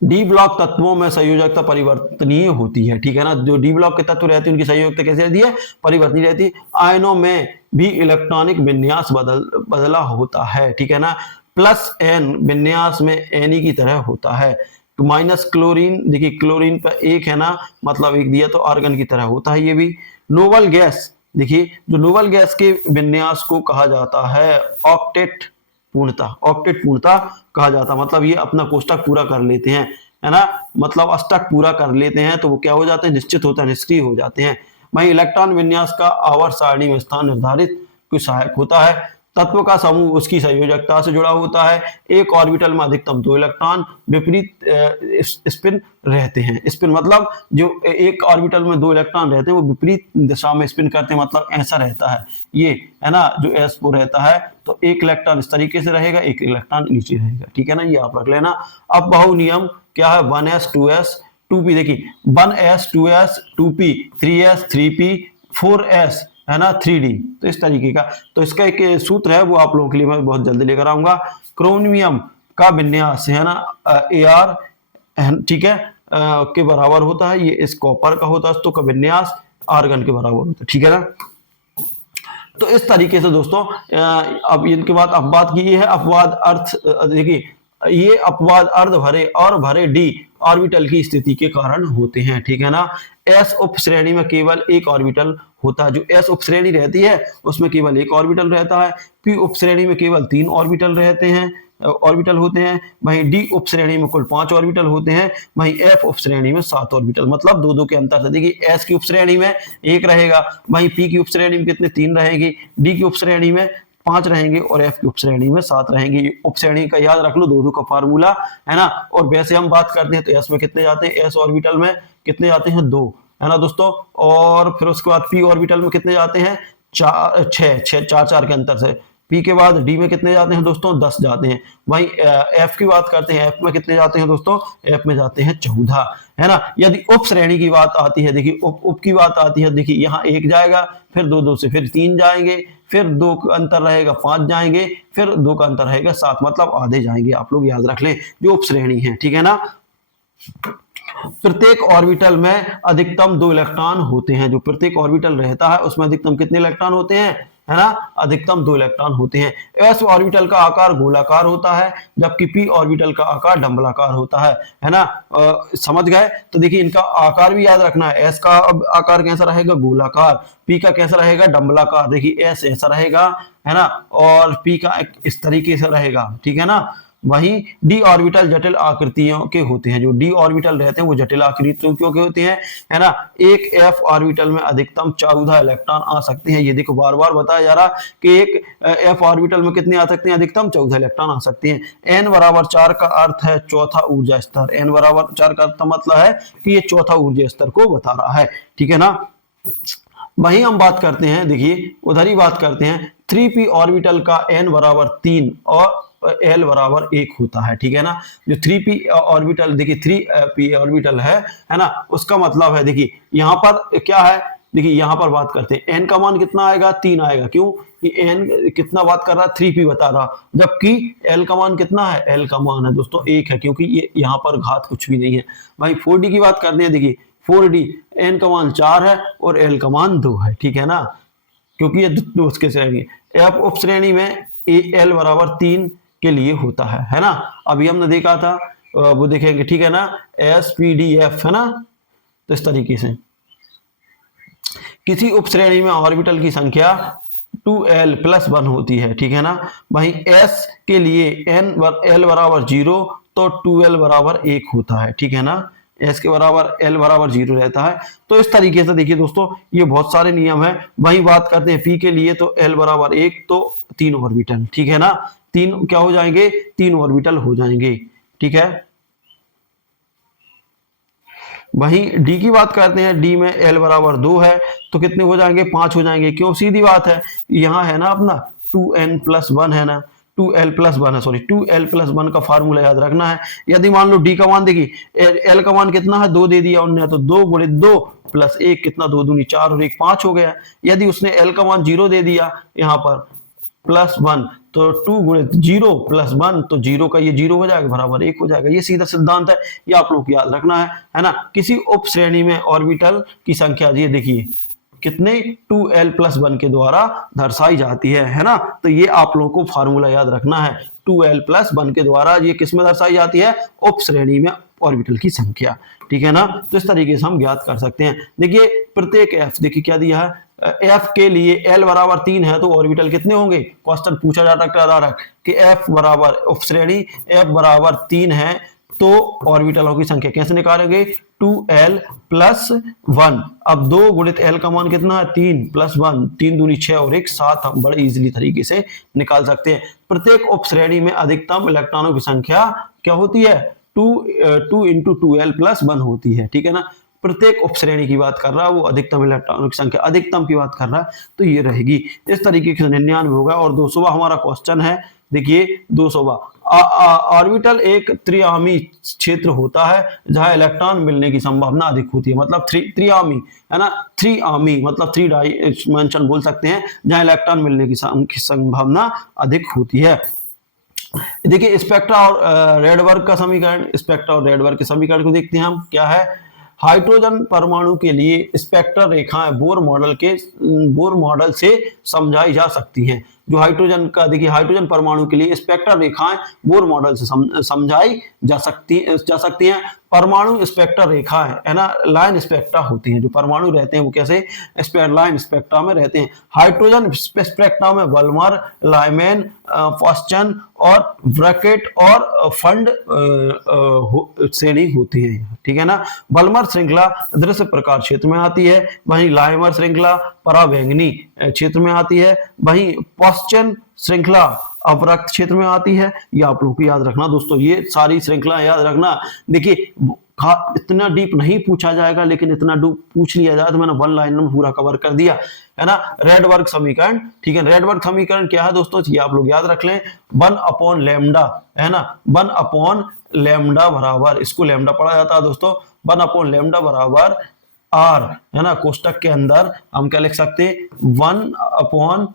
डी ब्लॉक तत्वों में संयोजकता परिवर्तनीय होती है, ठीक है ना। जो डी ब्लॉक के तत्व रहते हैं उनकी संयोजकता कैसे रहती है, परिवर्तनीय रहती है। आयनों में भी इलेक्ट्रॉनिक विन्यास बदला होता है, ठीक है ना। प्लस एन विन्यास में एनी की तरह होता है। तो माइनस क्लोरीन, देखिए क्लोरीन पर 1 है ना, मतलब 1 दिया तो आर्गन की तरह होता है ये भी। नोबल गैस, देखिए जो नोबल गैस के विन्यास को कहा जाता है ऑक्टेट पूर्णता कहा जाता है। मतलब ये अपना कोष्टक पूरा कर लेते हैं, है ना, मतलब अष्टक पूरा कर लेते हैं, तो वो क्या हो जाते हैं, निश्चित होता है, निष्क्रिय हो जाते हैं। वहीं इलेक्ट्रॉन विन्यास का आवर्त सारणी में स्थान निर्धारित को सहायक होता है। तत्व का समूह उसकी संयोजकता से जुड़ा होता है। एक ऑर्बिटल में अधिकतम 2 इलेक्ट्रॉन विपरीत स्पिन रहते हैं। स्पिन मतलब जो एक ऑर्बिटल में 2 इलेक्ट्रॉन रहते हैं वो विपरीत दिशा में स्पिन करते हैं, मतलब ऐसा रहता है ये, है ना, जो s4 रहता है, तो एक इलेक्ट्रॉन इस तरीके से रहेगा, एक इलेक्ट्रॉन नीचे रहेगा, ठीक है ना, ये आप रख लेना। अब बहु नियम क्या है, 1s 2s 2p, देखिए 1s 2s 2p 3s 3p 4s, है ना, 3D, तो इस तरीके का। तो इसका एक सूत्र है वो आप लोगों के लिए मैं बहुत जल्दी लेकर आऊंगा। क्रोमियम का विन्यास है ना AR, ठीक है, के बराबर होता है। ये इस कॉपर का होता है तो का विन्यास आर्गन के बराबर होता है, ठीक है ना। तो इस तरीके से दोस्तों अब इनके बाद अपवाद की है अपवाद अर्थ, देखिए ये अपवाद अर्ध भरे और भरे d ऑर्बिटल की स्थिति के कारण होते हैं, ठीक है ना। s उप श्रेणी में केवल एक ऑर्बिटल होता है, जो s उप श्रेणी रहती है उसमें केवल एक ऑर्बिटल रहता है। p उप श्रेणी में केवल 3 ऑर्बिटल रहते हैं, ऑर्बिटल होते हैं। वहीं डी उप श्रेणी में कुल 5 ऑर्बिटल होते हैं। वहीं एफ उप श्रेणी में 7 ऑर्बिटल, मतलब दो दो के अंतर से। देखिए एस की उप श्रेणी में 1 रहेगा, वहीं पी की उप श्रेणी में कितने 3 रहेंगे, डी की उप श्रेणी में 5 रहेंगे और एफ की उप श्रेणी में 7 रहेंगे। उप श्रेणी का याद रख लो, दो का फार्मूला है ना। और वैसे हम बात करते हैं तो एस में कितने जाते हैं, एस ऑर्बिटल में कितने जाते हैं 2, है ना दोस्तों। और फिर उसके बाद पी ऑर्बिटल में कितने जाते हैं 4 4 के अंतर से। पी के बाद डी में कितने जाते हैं दोस्तों 10 जाते हैं। वहीं एफ की बात करते हैं, एफ में कितने जाते हैं दोस्तों, एफ में जाते हैं 14, है ना। यदि उप श्रेणी की बात आती है, देखिए उप की बात आती है, देखिए यहाँ 1 जाएगा, फिर 2 से फिर 3 जाएंगे, फिर 2 का अंतर रहेगा 5 जाएंगे, फिर 2 का अंतर रहेगा 7, मतलब आधे जाएंगे। आप लोग याद रख लें जो उप श्रेणी है, ठीक है ना। प्रत्येक ऑर्बिटल में अधिकतम 2 इलेक्ट्रॉन होते हैं। जो प्रत्येक ऑर्बिटल रहता है उसमें अधिकतम कितने इलेक्ट्रॉन होते हैं, है ना, अधिकतम 2 इलेक्ट्रॉन होते हैं। एस ऑर्बिटल का आकार गोलाकार होता है, जबकि पी ऑर्बिटल का आकार डंबलाकार होता है ना। समझ गए। तो देखिए इनका आकार भी याद रखना है, एस का आकार कैसा रहेगा गोलाकार, पी का कैसा रहेगा डंबलाकार। देखिए एस ऐसा रहेगा, है ना, और पी का इस तरीके से रहेगा, ठीक है ना। वहीं डी ऑर्बिटल जटिल आकृतियों के होते हैं। जो डी ऑर्बिटल रहते हैं वो जटिल आकृतियों के होते हैं, है ना। एक एफ ऑर्बिटल में अधिकतम 14 इलेक्ट्रॉन आ सकते हैं। ये देखो बार बार बताया जा रहा कि एक एफ ऑर्बिटल में कितने आ सकते हैं, अधिकतम 14 इलेक्ट्रॉन आ सकते हैं। एन बराबर 4 का अर्थ है चौथा ऊर्जा स्तर। एन बराबर 4 का अर्थ मतलब है कि ये चौथा ऊर्जा स्तर को बता रहा है, ठीक है ना। वहीं हम बात करते हैं, देखिए उधर ही बात करते हैं 3p ऑर्बिटल का n बराबर 3 और L बराबर 1 होता है, ठीक है ना। जो 3p ऑर्बिटल, देखिए 3p ऑर्बिटल है ना, उसका मतलब है, देखिए यहाँ पर क्या है, देखिए यहाँ पर बात करते हैं n का मान कितना आएगा 3 आएगा। क्यों कि n कितना बात कर रहा है 3p बता रहा, जबकि L का मान कितना है, L का मान है दोस्तों 1 है, क्योंकि ये यहाँ पर घात कुछ भी नहीं है। भाई 4d की बात करते हैं, देखिए 4d n का मान 4 है और L का मान 2 है, ठीक है ना, क्योंकि ये दो उसके श्रेणी। एफ उप श्रेणी में L बराबर 3 के लिए होता है ना। अभी हमने देखा था वो देखेंगे, ठीक है ना, SPDF, है ना। तो इस तरीके से किसी उप श्रेणी में ऑर्बिटल की संख्या 2l+1 होती है, ठीक है ना। वहीं S के लिए L बराबर 0 तो 2l बराबर 1 होता है, ठीक है ना। S के बराबर L बराबर 0 रहता है। तो इस तरीके से देखिए दोस्तों ये बहुत सारे नियम है। वहीं बात करते हैं P के लिए, तो L बराबर 1 तो 3 ऑर्बिटल, ठीक है ना, 3 क्या हो जाएंगे, 3 ऑर्बिटल हो जाएंगे, ठीक है। वहीं D की बात करते हैं, D में L बराबर 2 है तो कितने हो जाएंगे, 5 हो जाएंगे। क्यों, सीधी बात है, यहाँ है ना अपना 2n+1 है ना, 2l+1 है, सॉरी 2l+1 का फार्मूला याद रखना है। यदि मान लो D का मान, देखिए L का मान कितना है 2 दे दिया उन्होंने, तो 2 गुणे 2 + 1 कितना, 2 दूनी 4 और 1 5 हो गया। यदि उसने L का मान 0 दे दिया यहाँ पर +1, तो 2 गुणे 0 + 1, तो 0 का ये 0 हो जाएगा बराबर 1 हो जाएगा। ये सीधा सिद्धांत है, ये आप लोग को याद रखना है ना। किसी उप श्रेणी में ऑर्बिटल की संख्या, ये देखिए कितने 2l+1 के द्वारा दर्शाई जाती है ना। तो ये आप लोगों को फार्मूला याद रखना है, 2l+1 के द्वारा ये किस में दर्शाई जाती है, उप श्रेणी में ऑर्बिटल की संख्या, ठीक है ना। तो इस तरीके से हम ज्ञात कर सकते हैं। देखिए प्रत्येक f, देखिए क्या दिया है, f के लिए L बराबर 3 है तो ऑर्बिटल कितने होंगे, क्वेश्चन पूछा जा सकता है कि f बराबर उप श्रेणी f बराबर 3 है तो ऑर्बिटलों की संख्या कैसे निकालेंगे, 2l+1। अब 2 गुणित L का मान कितना है 3 + 1, 3 दूनी 6 और 1 7, हम बड़े इजीली तरीके से निकाल सकते हैं। प्रत्येक उप श्रेणी में अधिकतम इलेक्ट्रॉनों की संख्या क्या होती है, 2 × 2l+1 होती है, ठीक है ना। प्रत्येक उप श्रेणी की बात कर रहा है वो, अधिकतम इलेक्ट्रॉनों की संख्या अधिकतम की बात कर रहा है, तो ये रहेगी। इस तरीके से 99 होगा। और 200वां हमारा क्वेश्चन है, देखिए 200वां, ऑर्बिटल एक त्रिआमी क्षेत्र होता है जहां इलेक्ट्रॉन मिलने की संभावना अधिक होती है। मतलब त्रिआमी है ना, 3 आमी मतलब 3 डायमेंशन बोल सकते हैं, जहां इलेक्ट्रॉन मिलने की संभावना अधिक होती है। देखिए स्पेक्ट्रा और रेडबर्ग का समीकरण, स्पेक्ट्रा और रेडबर्ग के समीकरण को देखते हैं हम, क्या है। हाइड्रोजन परमाणु के लिए स्पेक्ट्रल रेखाएं बोर मॉडल से समझाई जा सकती हैं। जो हाइड्रोजन का, देखिए हाइड्रोजन परमाणु के लिए स्पेक्ट्रल रेखाएं बोर मॉडल से समझाई जा सकती हैं। परमाणु स्पेक्ट्रल रेखाएं है ना, लाइन स्पेक्ट्रा होती हैं। जो परमाणु रहते हैं वो कैसे लाइन स्पेक्ट्रा में रहते हैं। हाइड्रोजन स्पेक्ट्रा में वल्मर, लाइमैन, फॉस्चन और ब्रैकेट और फंड श्रेणी होती है, ठीक है ना। वल्मर श्रृंखला दृश्य प्रकाश क्षेत्र में आती है, वहीं लाइमर श्रृंखला पराबैंगनी क्षेत्र में आती है, वहीं फॉस्चन श्रृंखला अपराक्त क्षेत्र में आती है। ये आप लोगों को याद रखना दोस्तों, ये सारी श्रृंखला याद रखना। देखिए इतना डीप नहीं पूछा जाएगा, लेकिन इतना डीप पूछ लिया जाए तो मैंने वन लाइन में पूरा कवर कर दिया, है ना। रेडबर्ग समीकरण, ठीक है। रेडबर्ग समीकरण क्या है दोस्तों, ये आप लोग याद रख लें, 1 लैम्डा, है ना। 1 लैम्डा बराबर, इसको लैम्डा पढ़ा जाता है दोस्तों, 1 लैम्डा बराबर आर, है ना। कोष्टक के अंदर हम क्या लिख सकते हैं, 1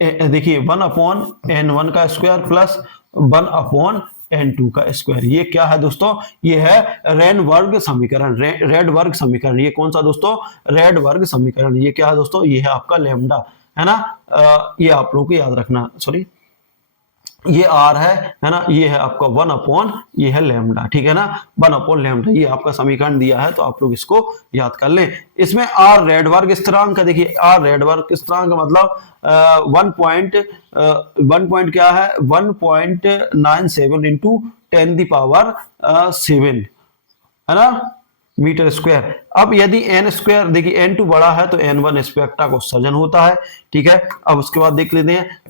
देखिए 1/n1 का स्क्वायर प्लस 1/n2 का स्क्वायर। ये क्या है दोस्तों, ये है रेडबर्ग समीकरण, रेडबर्ग समीकरण। ये कौन सा दोस्तों, रेडबर्ग समीकरण। ये क्या है दोस्तों, ये है आपका लैम्डा, है ना। ये आप लोगों को याद रखना, सॉरी ये आर है ना। ये है आपका 1 ये है लैम्डा, ठीक है ना। 1 लैम्डा, ये आपका समीकरण दिया है, तो आप लोग इसको याद कर लें। इसमें आर रेडबर्ग स्थिरांक का, देखिए आर रेडबर्ग स्थिरांक का मतलब 1 क्या है, 1.97 इंटू 10⁻7, है ना, मीटर स्क्वायर। अब यदि n स्क्वायर, देखिए n2 बड़ा है तो n1 स्पेक्ट्रा का उत्सर्जन होता है, ठीक है। अब उसके बाद देख लेते हैं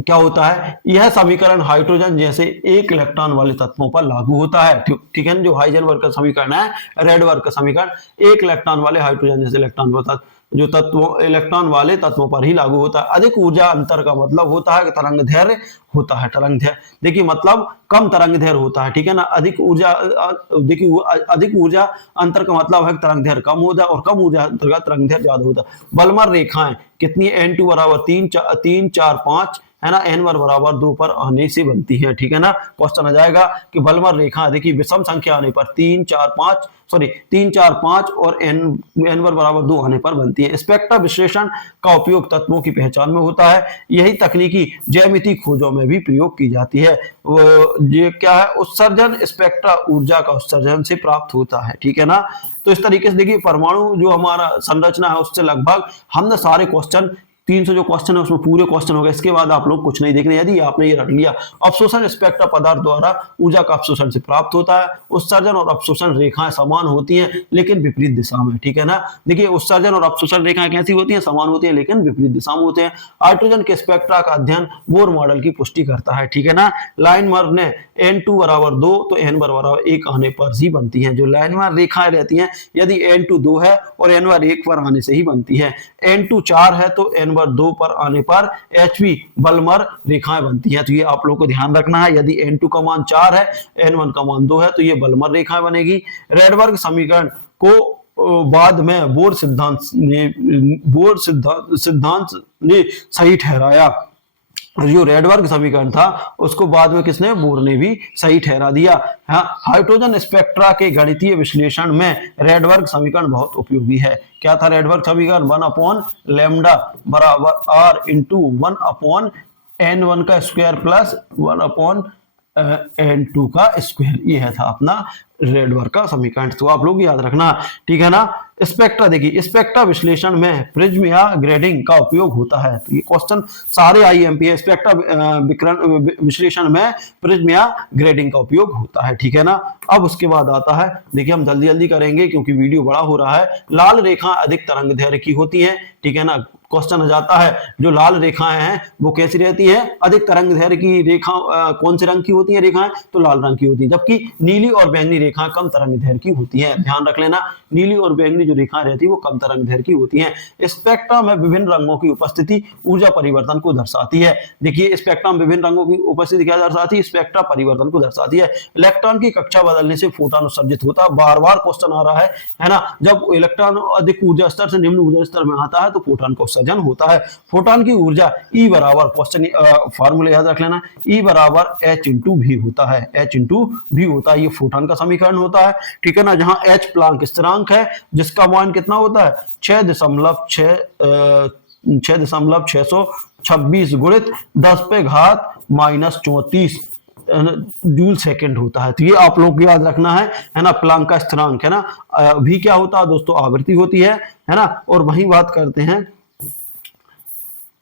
क्या होता है। यह समीकरण हाइड्रोजन जैसे एक इलेक्ट्रॉन वाले तत्वों पर लागू होता है, ठीक है। जो हाइजेनबर्ग का समीकरण है, रेडबर्ग का समीकरण, एक इलेक्ट्रॉन वाले हाइड्रोजन जैसे इलेक्ट्रॉन वाले तत्वों पर ही लागू होता है। अधिक ऊर्जा अंतर का मतलब होता है कि तरंग दैर्घ्य होता है, तरंग दैर्घ्य, देखिए मतलब कम तरंग दैर्घ्य होता है, ठीक है ना। अधिक ऊर्जा, देखिए अधिक ऊर्जा अंतर का मतलब है कि तरंग दैर्घ्य कम होता है, और कम ऊर्जा अंतर का तरंग दैर्घ्य ज्यादा होता है। वल्मर रेखाएं कितनी, n2 बराबर 3, 4, 5, है ना, n1 बराबर 2 पर आने से बनती है, ठीक है ना। क्वेश्चन आ जाएगा कि वल्मर रेखा, देखिए विषम संख्या आने पर 3, 4, 5 और n1 बराबर 2 आने पर बनती है। स्पेक्ट्रा विश्लेषण का उपयोग तत्वों की पहचान में होता है। यही तकनीकी ज्यामिति खोजों में भी प्रयोग की जाती है। ये क्या है, उत्सर्जन स्पेक्ट्रा ऊर्जा का उत्सर्जन से प्राप्त होता है, ठीक है ना। तो इस तरीके से देखिए परमाणु जो हमारा संरचना है उससे लगभग हमने सारे क्वेश्चन, 300 जो क्वेश्चन है उसमें पूरे क्वेश्चन हो गए। इसके बाद आप लोग कुछ नहीं देखने, यदि आपने ये रख लिया। अवशोषण स्पेक्ट्रा पदार्थ द्वारा ऊर्जा का अवशोषण से प्राप्त होता है। उत्सर्जन और अवशोषण रेखाएं समान होती हैं लेकिन विपरीत दिशा में, ठीक है ना। देखिए उत्सर्जन और अवशोषण रेखाएं कैसी होती हैं, समान होती हैं लेकिन विपरीत दिशा में होते हैं। हाइड्रोजन के स्पेक्ट्रा का अध्ययन बोर मॉडल की पुष्टि करता है, ठीक है ना। लाइनमर ने n2 बराबर 2 तो n बराबर 1 आने पर ही बनती है। जो लाइनमर रेखाएं रहती हैं, यदि n2 2 है और n 1 पर आने से ही बनती है। n2 4 है तो n 2 पर आने पर HV वल्मर रेखाएं बनती हैं। तो ये आप लोगों को ध्यान रखना है, यदि n2 का मान 4 है, n1 का मान 2 है तो ये वल्मर रेखाएं बनेगी। रेडबर्ग समीकरण को बाद में बोर सिद्धांत ने सही ठहराया। जो रेडबर्ग समीकरण था उसको बाद में किसने, बोर ने भी सही ठहरा दिया। हाँ, हाइड्रोजन स्पेक्ट्रा के गणितीय विश्लेषण में रेडबर्ग समीकरण बहुत उपयोगी है। क्या था रेडबर्ग समीकरण, 1 लैम्डा बराबर आर इंटू 1/n1 का स्क्वायर प्लस 1/n2 का स्क्वायर। ये है था अपना रेडबर्ग का समीकरण। तो आप लोग याद रखना, ठीक है ना। स्पेक्ट्रा, देखिए स्पेक्ट्रा विश्लेषण में प्रिज्म या ग्रेडिंग का उपयोग होता है। तो ये क्वेश्चन सारे आईएमपी है। स्पेक्ट्रा विश्लेषण में प्रिज्म या ग्रेडिंग का उपयोग होता है, ठीक है ना। अब उसके बाद आता है, देखिए हम जल्दी जल्दी करेंगे क्योंकि वीडियो बड़ा हो रहा है। लाल रेखा अधिक तरंग दैर्घ्य की होती है, ठीक है ना। क्वेश्चन आ जाता है जो लाल रेखाएं हैं वो कैसी रहती है, अधिक तरंग दैर्घ्य की रेखा कौन से रंग की होती है रेखाएं, तो लाल रंग की होती है। जबकि नीली और बैंगनी रेखाएं कम तरंगदैर्घ्य की होती हैं। ध्यान रख लेना, नीली और बैंगनी जो रेखाएं रहती है वो कम तरंगदैर्घ्य की होती हैं। स्पेक्ट्रम में विभिन्न रंगों की उपस्थिति ऊर्जा परिवर्तन को दर्शाती है। देखिए स्पेक्ट्रम विभिन्न रंगों की उपस्थिति क्या दर्शाती है, स्पेक्ट्रा परिवर्तन को दर्शाती है। इलेक्ट्रॉन की कक्षा बदलने से फोटोन उत्सर्जित होता है। बार बार क्वेश्चन आ रहा है ना, जब इलेक्ट्रॉन अधिक ऊर्जा स्तर से निम्न ऊर्जा स्तर में आता है तो फोटोन का उत्सर्जन होता है। फोटोन की ऊर्जा ई बराबर, क्वेश्चन फार्मूला याद रख लेना, ई बराबर एच इंटू भी होता है, एच इंटू भी होता है। ये फोटोन का समीकरण होता है, ठीक है ना, जहां एच प्लांक स्थिरांक है जिसका मान कितना होता है 6.626 गुणित 10 पे घात -34 जूल सेकंड होता है। तो ये आप लोग को याद रखना है ना, प्लांक का स्थिरांक है ना। भी क्या होता है दोस्तों, आवृत्ति होती है ना। और वही बात करते हैं,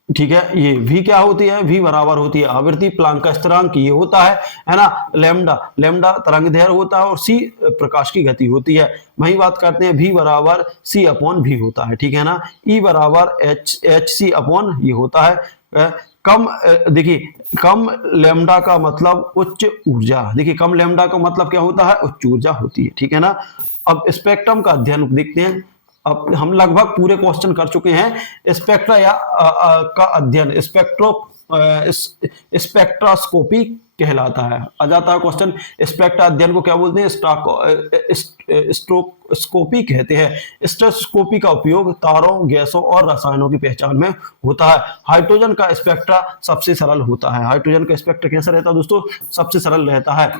ठीक है, ये v क्या होती है, v बराबर होती है आवृत्ति, प्लांक का स्थिरांक ये होता है ना, लैम्डा, लैम्डा तरंगदैर्घ्य होता है और c प्रकाश की गति होती है। वही बात करते हैं, v बराबर c अपॉन v होता है, ठीक है ना। e बराबर एच सी अपॉन ये होता है। कम, देखिए कम लैम्डा का मतलब उच्च ऊर्जा, देखिए कम लैम्डा का मतलब क्या होता है, उच्च ऊर्जा होती है, ठीक है ना। अब स्पेक्ट्रम का अध्ययन देखते हैं। अब हम लगभग पूरे क्वेश्चन कर चुके हैं। स्पेक्ट्रा या का अध्ययन स्पेक्ट्रोस्कोपी कहलाता है। आ जाता है क्वेश्चन, स्पेक्ट्रा अध्ययन को क्या बोलते हैं, स्पेक्ट्रोस्कोपी कहते हैं। स्पेक्ट्रोस्कोपी का उपयोग तारों, गैसों और रसायनों की पहचान में होता है। हाइड्रोजन का स्पेक्ट्रा सबसे सरल होता है। हाइड्रोजन का स्पेक्ट्रा कैसा रहता है दोस्तों, सबसे सरल रहता है।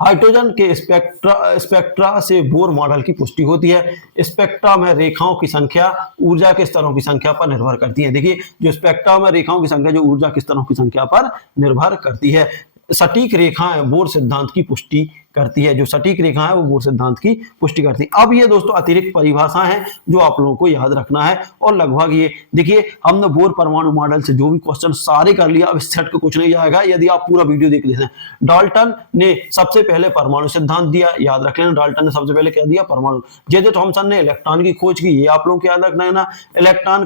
हाइड्रोजन के स्पेक्ट्रा से बोर मॉडल की पुष्टि होती है। स्पेक्ट्रा में रेखाओं की संख्या ऊर्जा के स्तरों की संख्या पर निर्भर करती है। देखिए जो स्पेक्ट्रा में रेखाओं की संख्या जो ऊर्जा के स्तरों की संख्या पर निर्भर करती है। सटीक रेखाएं बोर सिद्धांत की पुष्टि करती है, जो सटीक रेखा है वो बोर सिद्धांत की पुष्टि करती है। अब ये दोस्तों अतिरिक्त परिभाषा है जो आप लोगों को याद रखना है। और लगभग ये देखिए हमने बोर परमाणु मॉडल से जो भी क्वेश्चन सारे कर लिया, अब इस सेट को कुछ नहीं जाएगा यदि आप पूरा वीडियो देख लेते हैं। डाल्टन ने सबसे पहले परमाणु सिद्धांत दिया, याद रख लेना, डाल्टन ने सबसे पहले क्या दिया, परमाणु। जे जे थॉमसन ने इलेक्ट्रॉन की खोज की, ये आप लोगों को याद रखना है ना। इलेक्ट्रॉन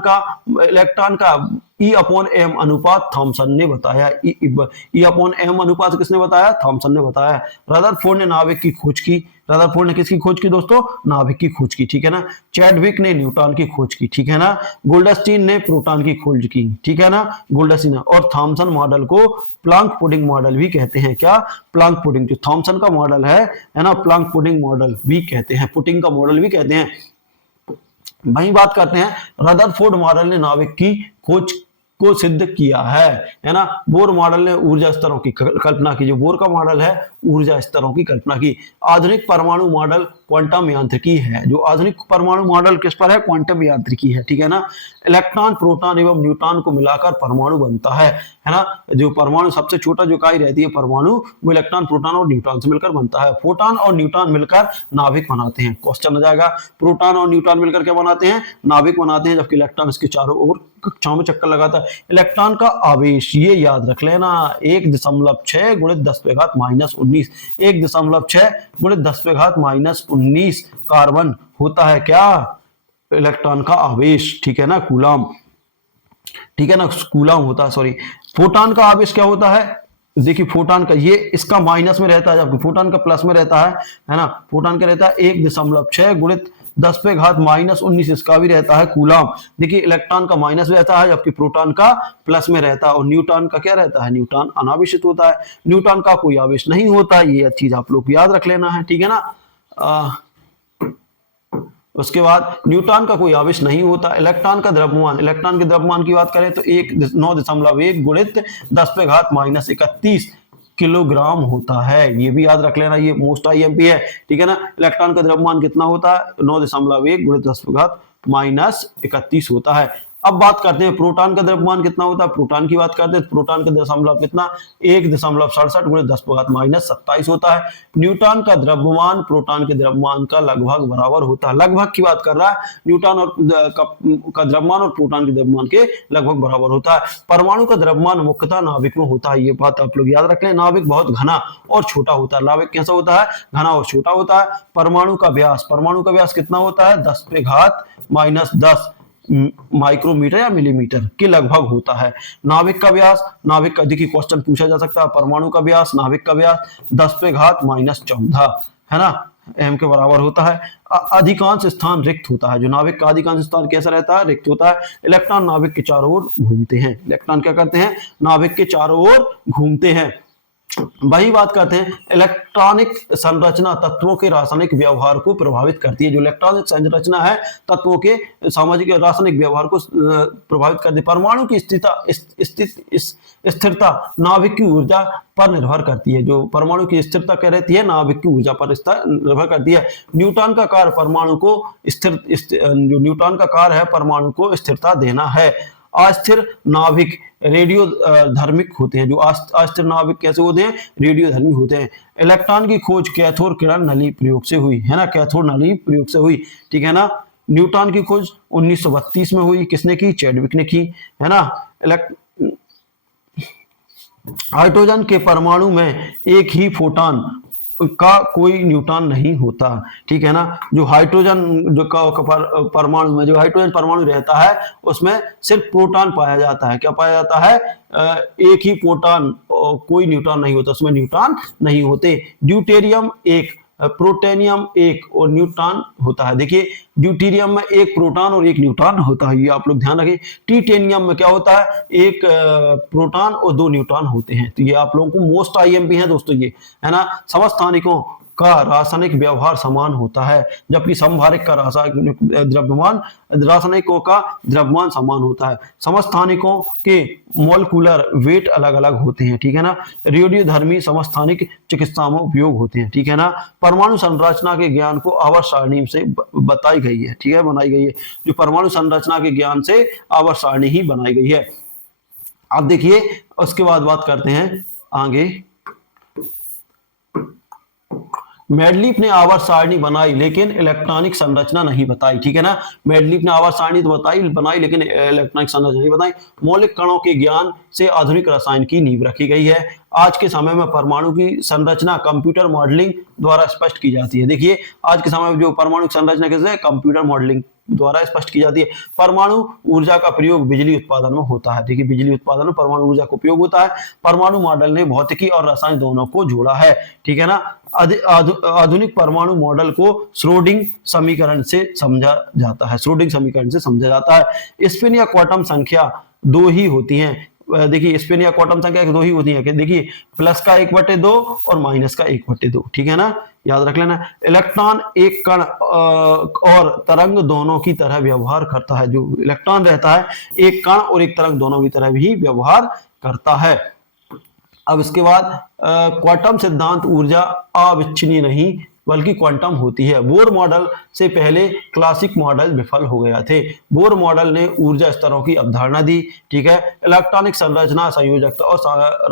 का E अपॉन एम अनुपात थॉमसन ने बताया। E अपॉन एम अनुपात किसने बताया, थॉमसन ने बताया। रदरफोर्ड ने नाभिक की खोज की। रदरफोर्ड ने किसकी खोज की दोस्तों, नाभिक की खोज की, ठीक है ना। चैडविक ने न्यूट्रॉन की खोज की, ठीक है ना। गोल्डस्टीन ने प्रोटॉन की खोज की, ठीक है ना, गोल्डस्टीन। और थॉमसन मॉडल को प्लांक पुडिंग मॉडल भी कहते हैं। क्या, प्लांक पुडिंग। जो थॉमसन का मॉडल है ना, प्लांक पुडिंग मॉडल भी कहते हैं, पुडिंग का मॉडल भी कहते हैं। वही बात करते हैं, रदरफोर्ड मॉडल ने नाभिक की खोज को सिद्ध किया है ना। बोर मॉडल ने ऊर्जा स्तरों की कल्पना की। जो बोर का मॉडल है ऊर्जा स्तरों की कल्पना की। आधुनिक परमाणु मॉडल क्वांटम यांत्रिकी है। जो आधुनिक परमाणु मॉडल किस पर है, क्वांटम यांत्रिकी है, ठीक है ना। इलेक्ट्रॉन, प्रोटॉन एवं न्यूट्रॉन को मिलाकर परमाणु बनता है ना। जो परमाणु सबसे छोटा जो इकाई रहती है परमाणु, वो इलेक्ट्रॉन, प्रोटॉन और न्यूट्रॉन से मिलकर बनता है। प्रोटॉन और न्यूट्रॉन मिलकर नाभिक बनाते हैं। क्वेश्चन आ जाएगा, प्रोटॉन और न्यूट्रॉन मिलकर क्या बनाते हैं, नाभिक बनाते हैं, जबकि इलेक्ट्रॉन इसके चारों ओर कक्षाओं में चक्कर लगाता है। इलेक्ट्रॉन का आवेश ये याद रख लेना, 1.6 गुणित 10 पे घात -19, 1.6 गुणित 10 पे घात -19 कार्बन होता है। क्या, इलेक्ट्रॉन का आवेश, ठीक है ना, कूलम, ठीक है ना, कूलम होता है, सॉरी। फोटॉन का आवेश क्या होता है, देखिए फोटॉन का ये इसका माइनस में रहता है, जबकि फोटॉन का प्लस में रहता है ना। फोटॉन का रहता है 1.6 गुणित 10 पे घात -19, इसका भी रहता है कूलम। देखिए इलेक्ट्रॉन का माइनस रहता है जबकि प्रोटॉन का प्लस में रहता है। और न्यूट्रॉन का क्या रहता है, न्यूट्रॉन अनावेशित होता है। न्यूट्रॉन का कोई आवेश नहीं होता, ये चीज आप लोग याद रख लेना है, ठीक है ना। उसके बाद न्यूट्रॉन का कोई आवेश नहीं होता। इलेक्ट्रॉन का द्रव्यमान, इलेक्ट्रॉन के द्रव्यमान की बात करें तो 9.1 गुणित 10 पे घात -31 किलोग्राम होता है। ये भी याद रख लेना, ये मोस्ट आईएमपी है, ठीक है ना। इलेक्ट्रॉन का द्रव्यमान कितना होता है, 9.1 गुणित 10 पे घात -31 होता है। अब बात करते हैं प्रोटॉन का द्रव्यमान कितना होता है। प्रोटॉन की बात करते हैं, प्रोटॉन का दशमलव कितना, 1.67 गुणित 10 पे घात -27 होता है। न्यूट्रॉन का द्रव्यमान प्रोटॉन के द्रव्यमान का लगभग बराबर होता है। लगभग की बात कर रहा है, न्यूट्रॉन और का द्रव्यमान और प्रोटॉन के द्रव्यमान के लगभग बराबर होता है। परमाणु का द्रव्यमान मुख्यतः नाभिक में होता है, ये बात आप लोग याद रख लें। नाभिक बहुत घना और छोटा होता है। नाभिक कैसा होता है, घना और छोटा होता है। परमाणु का व्यास कितना होता है, 10 पे घात -10 माइक्रोमीटर या मिलीमीटर के लगभग होता है। नाभिक का व्यास, नाभिक का देखिए क्वेश्चन पूछा जा सकता है, परमाणु का व्यास, नाभिक का व्यास 10 पे घात -14 है ना, m के बराबर होता है। अधिकांश स्थान रिक्त होता है, जो नाभिक का अधिकांश स्थान कैसा रहता है, रिक्त होता है। इलेक्ट्रॉन नाभिक के चारों ओर घूमते हैं, इलेक्ट्रॉन क्या करते हैं, नाभिक के चारों ओर घूमते हैं। वही बात करते हैं, इलेक्ट्रॉनिक संरचना तत्वों के रासायनिक व्यवहार को प्रभावित करती है। जो इलेक्ट्रॉनिक संरचना है तत्वों के सामाजिक रासायनिक व्यवहार को प्रभावित करती है। परमाणु की स्थिरता नाभिक की ऊर्जा पर निर्भर करती है। जो परमाणु की स्थिरता क्या रहती है, नाभिक की ऊर्जा पर निर्भर करती है। न्यूटन का कार्य परमाणु को जो न्यूटन का कार्य है परमाणु को स्थिरता देना है। अस्थिर नाभिक रेडियो धर्मिक होते हैं। जो अस्थिर नाभिक कैसे होते हैं, रेडियो धर्मी होते हैं। इलेक्ट्रॉन की खोज कैथोड किरण नली प्रयोग से हुई, है ना, कैथोड नली प्रयोग से हुई, ठीक है ना। न्यूटन की खोज 1932 में हुई, किसने की, चैडविक ने की, है ना। हाइड्रोजन के परमाणु में एक ही फोटॉन का कोई न्यूट्रॉन नहीं होता, ठीक है ना। जो हाइड्रोजन जो परमाणु में जो हाइड्रोजन परमाणु रहता है उसमें सिर्फ प्रोटॉन पाया जाता है। क्या पाया जाता है, एक ही प्रोटॉन, कोई न्यूट्रॉन नहीं होता, उसमें न्यूट्रॉन नहीं होते। ड्यूटेरियम एक, प्रोटेनियम एक और न्यूट्रॉन होता है। देखिए ड्यूटेरियम में एक प्रोटॉन और एक न्यूट्रॉन होता है, ये आप लोग ध्यान रखिए। टिटेनियम में क्या होता है, एक प्रोटॉन और 2 न्यूट्रॉन होते हैं। तो ये आप लोगों को मोस्ट आईएमपी है दोस्तों, ये है ना। समस्थानिकों का रासायनिक व्यवहार समान होता है, जबकि समभारिक का रासायनिकों का द्रव्यमान समान होता है। समस्थानिकों के मॉलिक्यूलर वेट अलग अलग होते हैं, ठीक है ना। रेडियोधर्मी समस्थानिक चिकित्सा में उपयोग होते हैं, ठीक है ना। परमाणु संरचना के ज्ञान को आवर्त सारणी से बताई गई है, ठीक है, बनाई गई है। जो परमाणु संरचना के ज्ञान से आवर्त सारणी ही बनाई गई है। अब देखिए उसके बाद बात करते हैं आगे। मेडलीफ ने आवर्त सारणी बनाई लेकिन इलेक्ट्रॉनिक संरचना नहीं बताई, ठीक है ना। मेडलीफ ने आवर्त सारणी तो बनाई लेकिन इलेक्ट्रॉनिक संरचना नहीं बताई। मौलिक कणों के ज्ञान से आधुनिक रसायन की नींव रखी गई है। आज के समय में परमाणु की संरचना कंप्यूटर मॉडलिंग द्वारा स्पष्ट की जाती है। देखिए आज के समय में जो परमाणु संरचना कैसे है, कंप्यूटर मॉडलिंग द्वारा स्पष्ट की जाती है। परमाणु ऊर्जा का प्रयोग बिजली उत्पादन में होता है। देखिए बिजली उत्पादन में परमाणु ऊर्जा का उपयोग होता है। परमाणु मॉडल ने भौतिकी और रसायन दोनों को जोड़ा है, ठीक है ना। आधुनिक परमाणु मॉडल को श्रोडिंग समीकरण से समझा जाता है, श्रोडिंग समीकरण से समझा जाता है। स्पिन या क्वांटम संख्या 2 ही होती हैं। देखिए स्पिन या क्वांटम संख्या 2 ही होती है। देखिए प्लस का 1/2 और माइनस का 1/2, ठीक है ना, याद रख लेना। इलेक्ट्रॉन एक कण और तरंग दोनों की तरह व्यवहार करता है। जो इलेक्ट्रॉन रहता है एक कण और एक तरंग दोनों की तरह भी व्यवहार करता है। अब इसके बाद क्वांटम सिद्धांत ऊर्जा अविच्छिन्य नहीं बल्कि क्वांटम होती है। बोर मॉडल से पहले क्लासिक मॉडल विफल हो गया थे। बोर मॉडल ने ऊर्जा स्तरों की अवधारणा दी, ठीक है। इलेक्ट्रॉनिक संरचना, संयोजकता और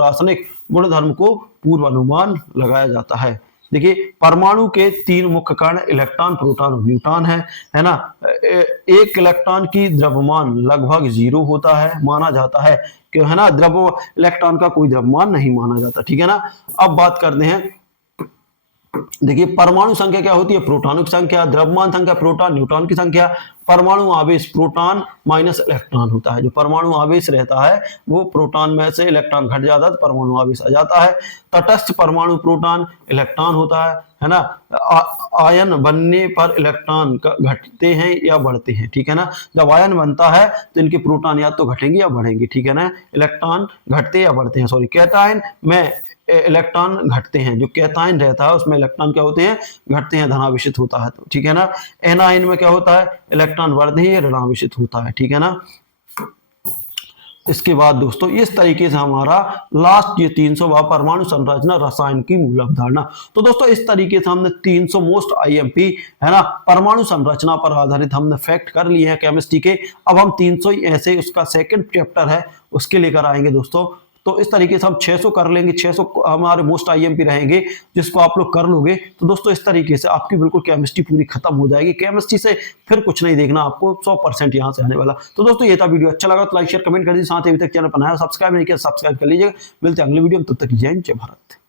रासायनिक गुणधर्म को पूर्वानुमान लगाया जाता है। देखिए परमाणु के 3 मुख्य कण इलेक्ट्रॉन, प्रोटॉन और न्यूट्रॉन है ना। एक इलेक्ट्रॉन की द्रव्यमान लगभग 0 होता है, माना जाता है कि, है ना, इलेक्ट्रॉन का कोई द्रव्यमान नहीं माना जाता, ठीक है ना। अब बात करते हैं, देखिए परमाणु संख्या क्या होती है, प्रोटॉनों की संख्या, द्रव्यमान संख्या प्रोटॉन, न्यूट्रॉन की संख्या। परमाणु आवेश प्रोटॉन माइनस इलेक्ट्रॉन होता है। जो परमाणु आवेश रहता है वो प्रोटॉन में से इलेक्ट्रॉन घट जाता है तो परमाणु आवेश आ जाता है। तटस्थ परमाणु प्रोटॉन इलेक्ट्रॉन होता है ना। आयन बनने पर इलेक्ट्रॉन घटते हैं या बढ़ते हैं, ठीक है ना। जब आयन बनता है तो इनके प्रोटॉन या तो घटेंगे या बढ़ेंगे, ठीक है ना। इलेक्ट्रॉन घटते या बढ़ते हैं, सॉरी। कैटायन में इलेक्ट्रॉन घटते हैं। जो कैटायन रहता है उसमें इलेक्ट्रॉन क्या होते हैं, घटते हैं, धनावेशित होता है, तो ठीक है ना। एनायन में क्या होता है, इलेक्ट्रॉन बढ़ते हैं, ऋणावेशित होता है, ठीक है ना। इसके बाद दोस्तों इस तरीके से हमारा लास्ट ये 300वां परमाणु संरचना रसायन की मूल अवधारणा। तो दोस्तों इस तरीके से हमने 300 मोस्ट आईएमपी, है ना, परमाणु संरचना पर आधारित हमने फैक्ट कर लिए हैं केमिस्ट्री के। अब हम 300 ऐसे उसका सेकंड चैप्टर है उसके लेकर आएंगे दोस्तों। तो इस तरीके से हम 600 कर लेंगे, 600 हमारे मोस्ट आईएमपी रहेंगे जिसको आप लोग कर लोगे। तो दोस्तों इस तरीके से आपकी बिल्कुल केमिस्ट्री पूरी खत्म हो जाएगी। केमिस्ट्री से फिर कुछ नहीं देखना आपको, 100% यहाँ से आने वाला। तो दोस्तों ये था वीडियो, अच्छा लगा तो लाइक शेयर कमेंट कर दीजिए। साथ ही अभी तक चैनल बनाया सब्सक्राइब नहीं किया सब्सक्राइब कर लीजिएगा। मिलते हैं अगले वीडियो में, तब तक जय हिंद जय भारत।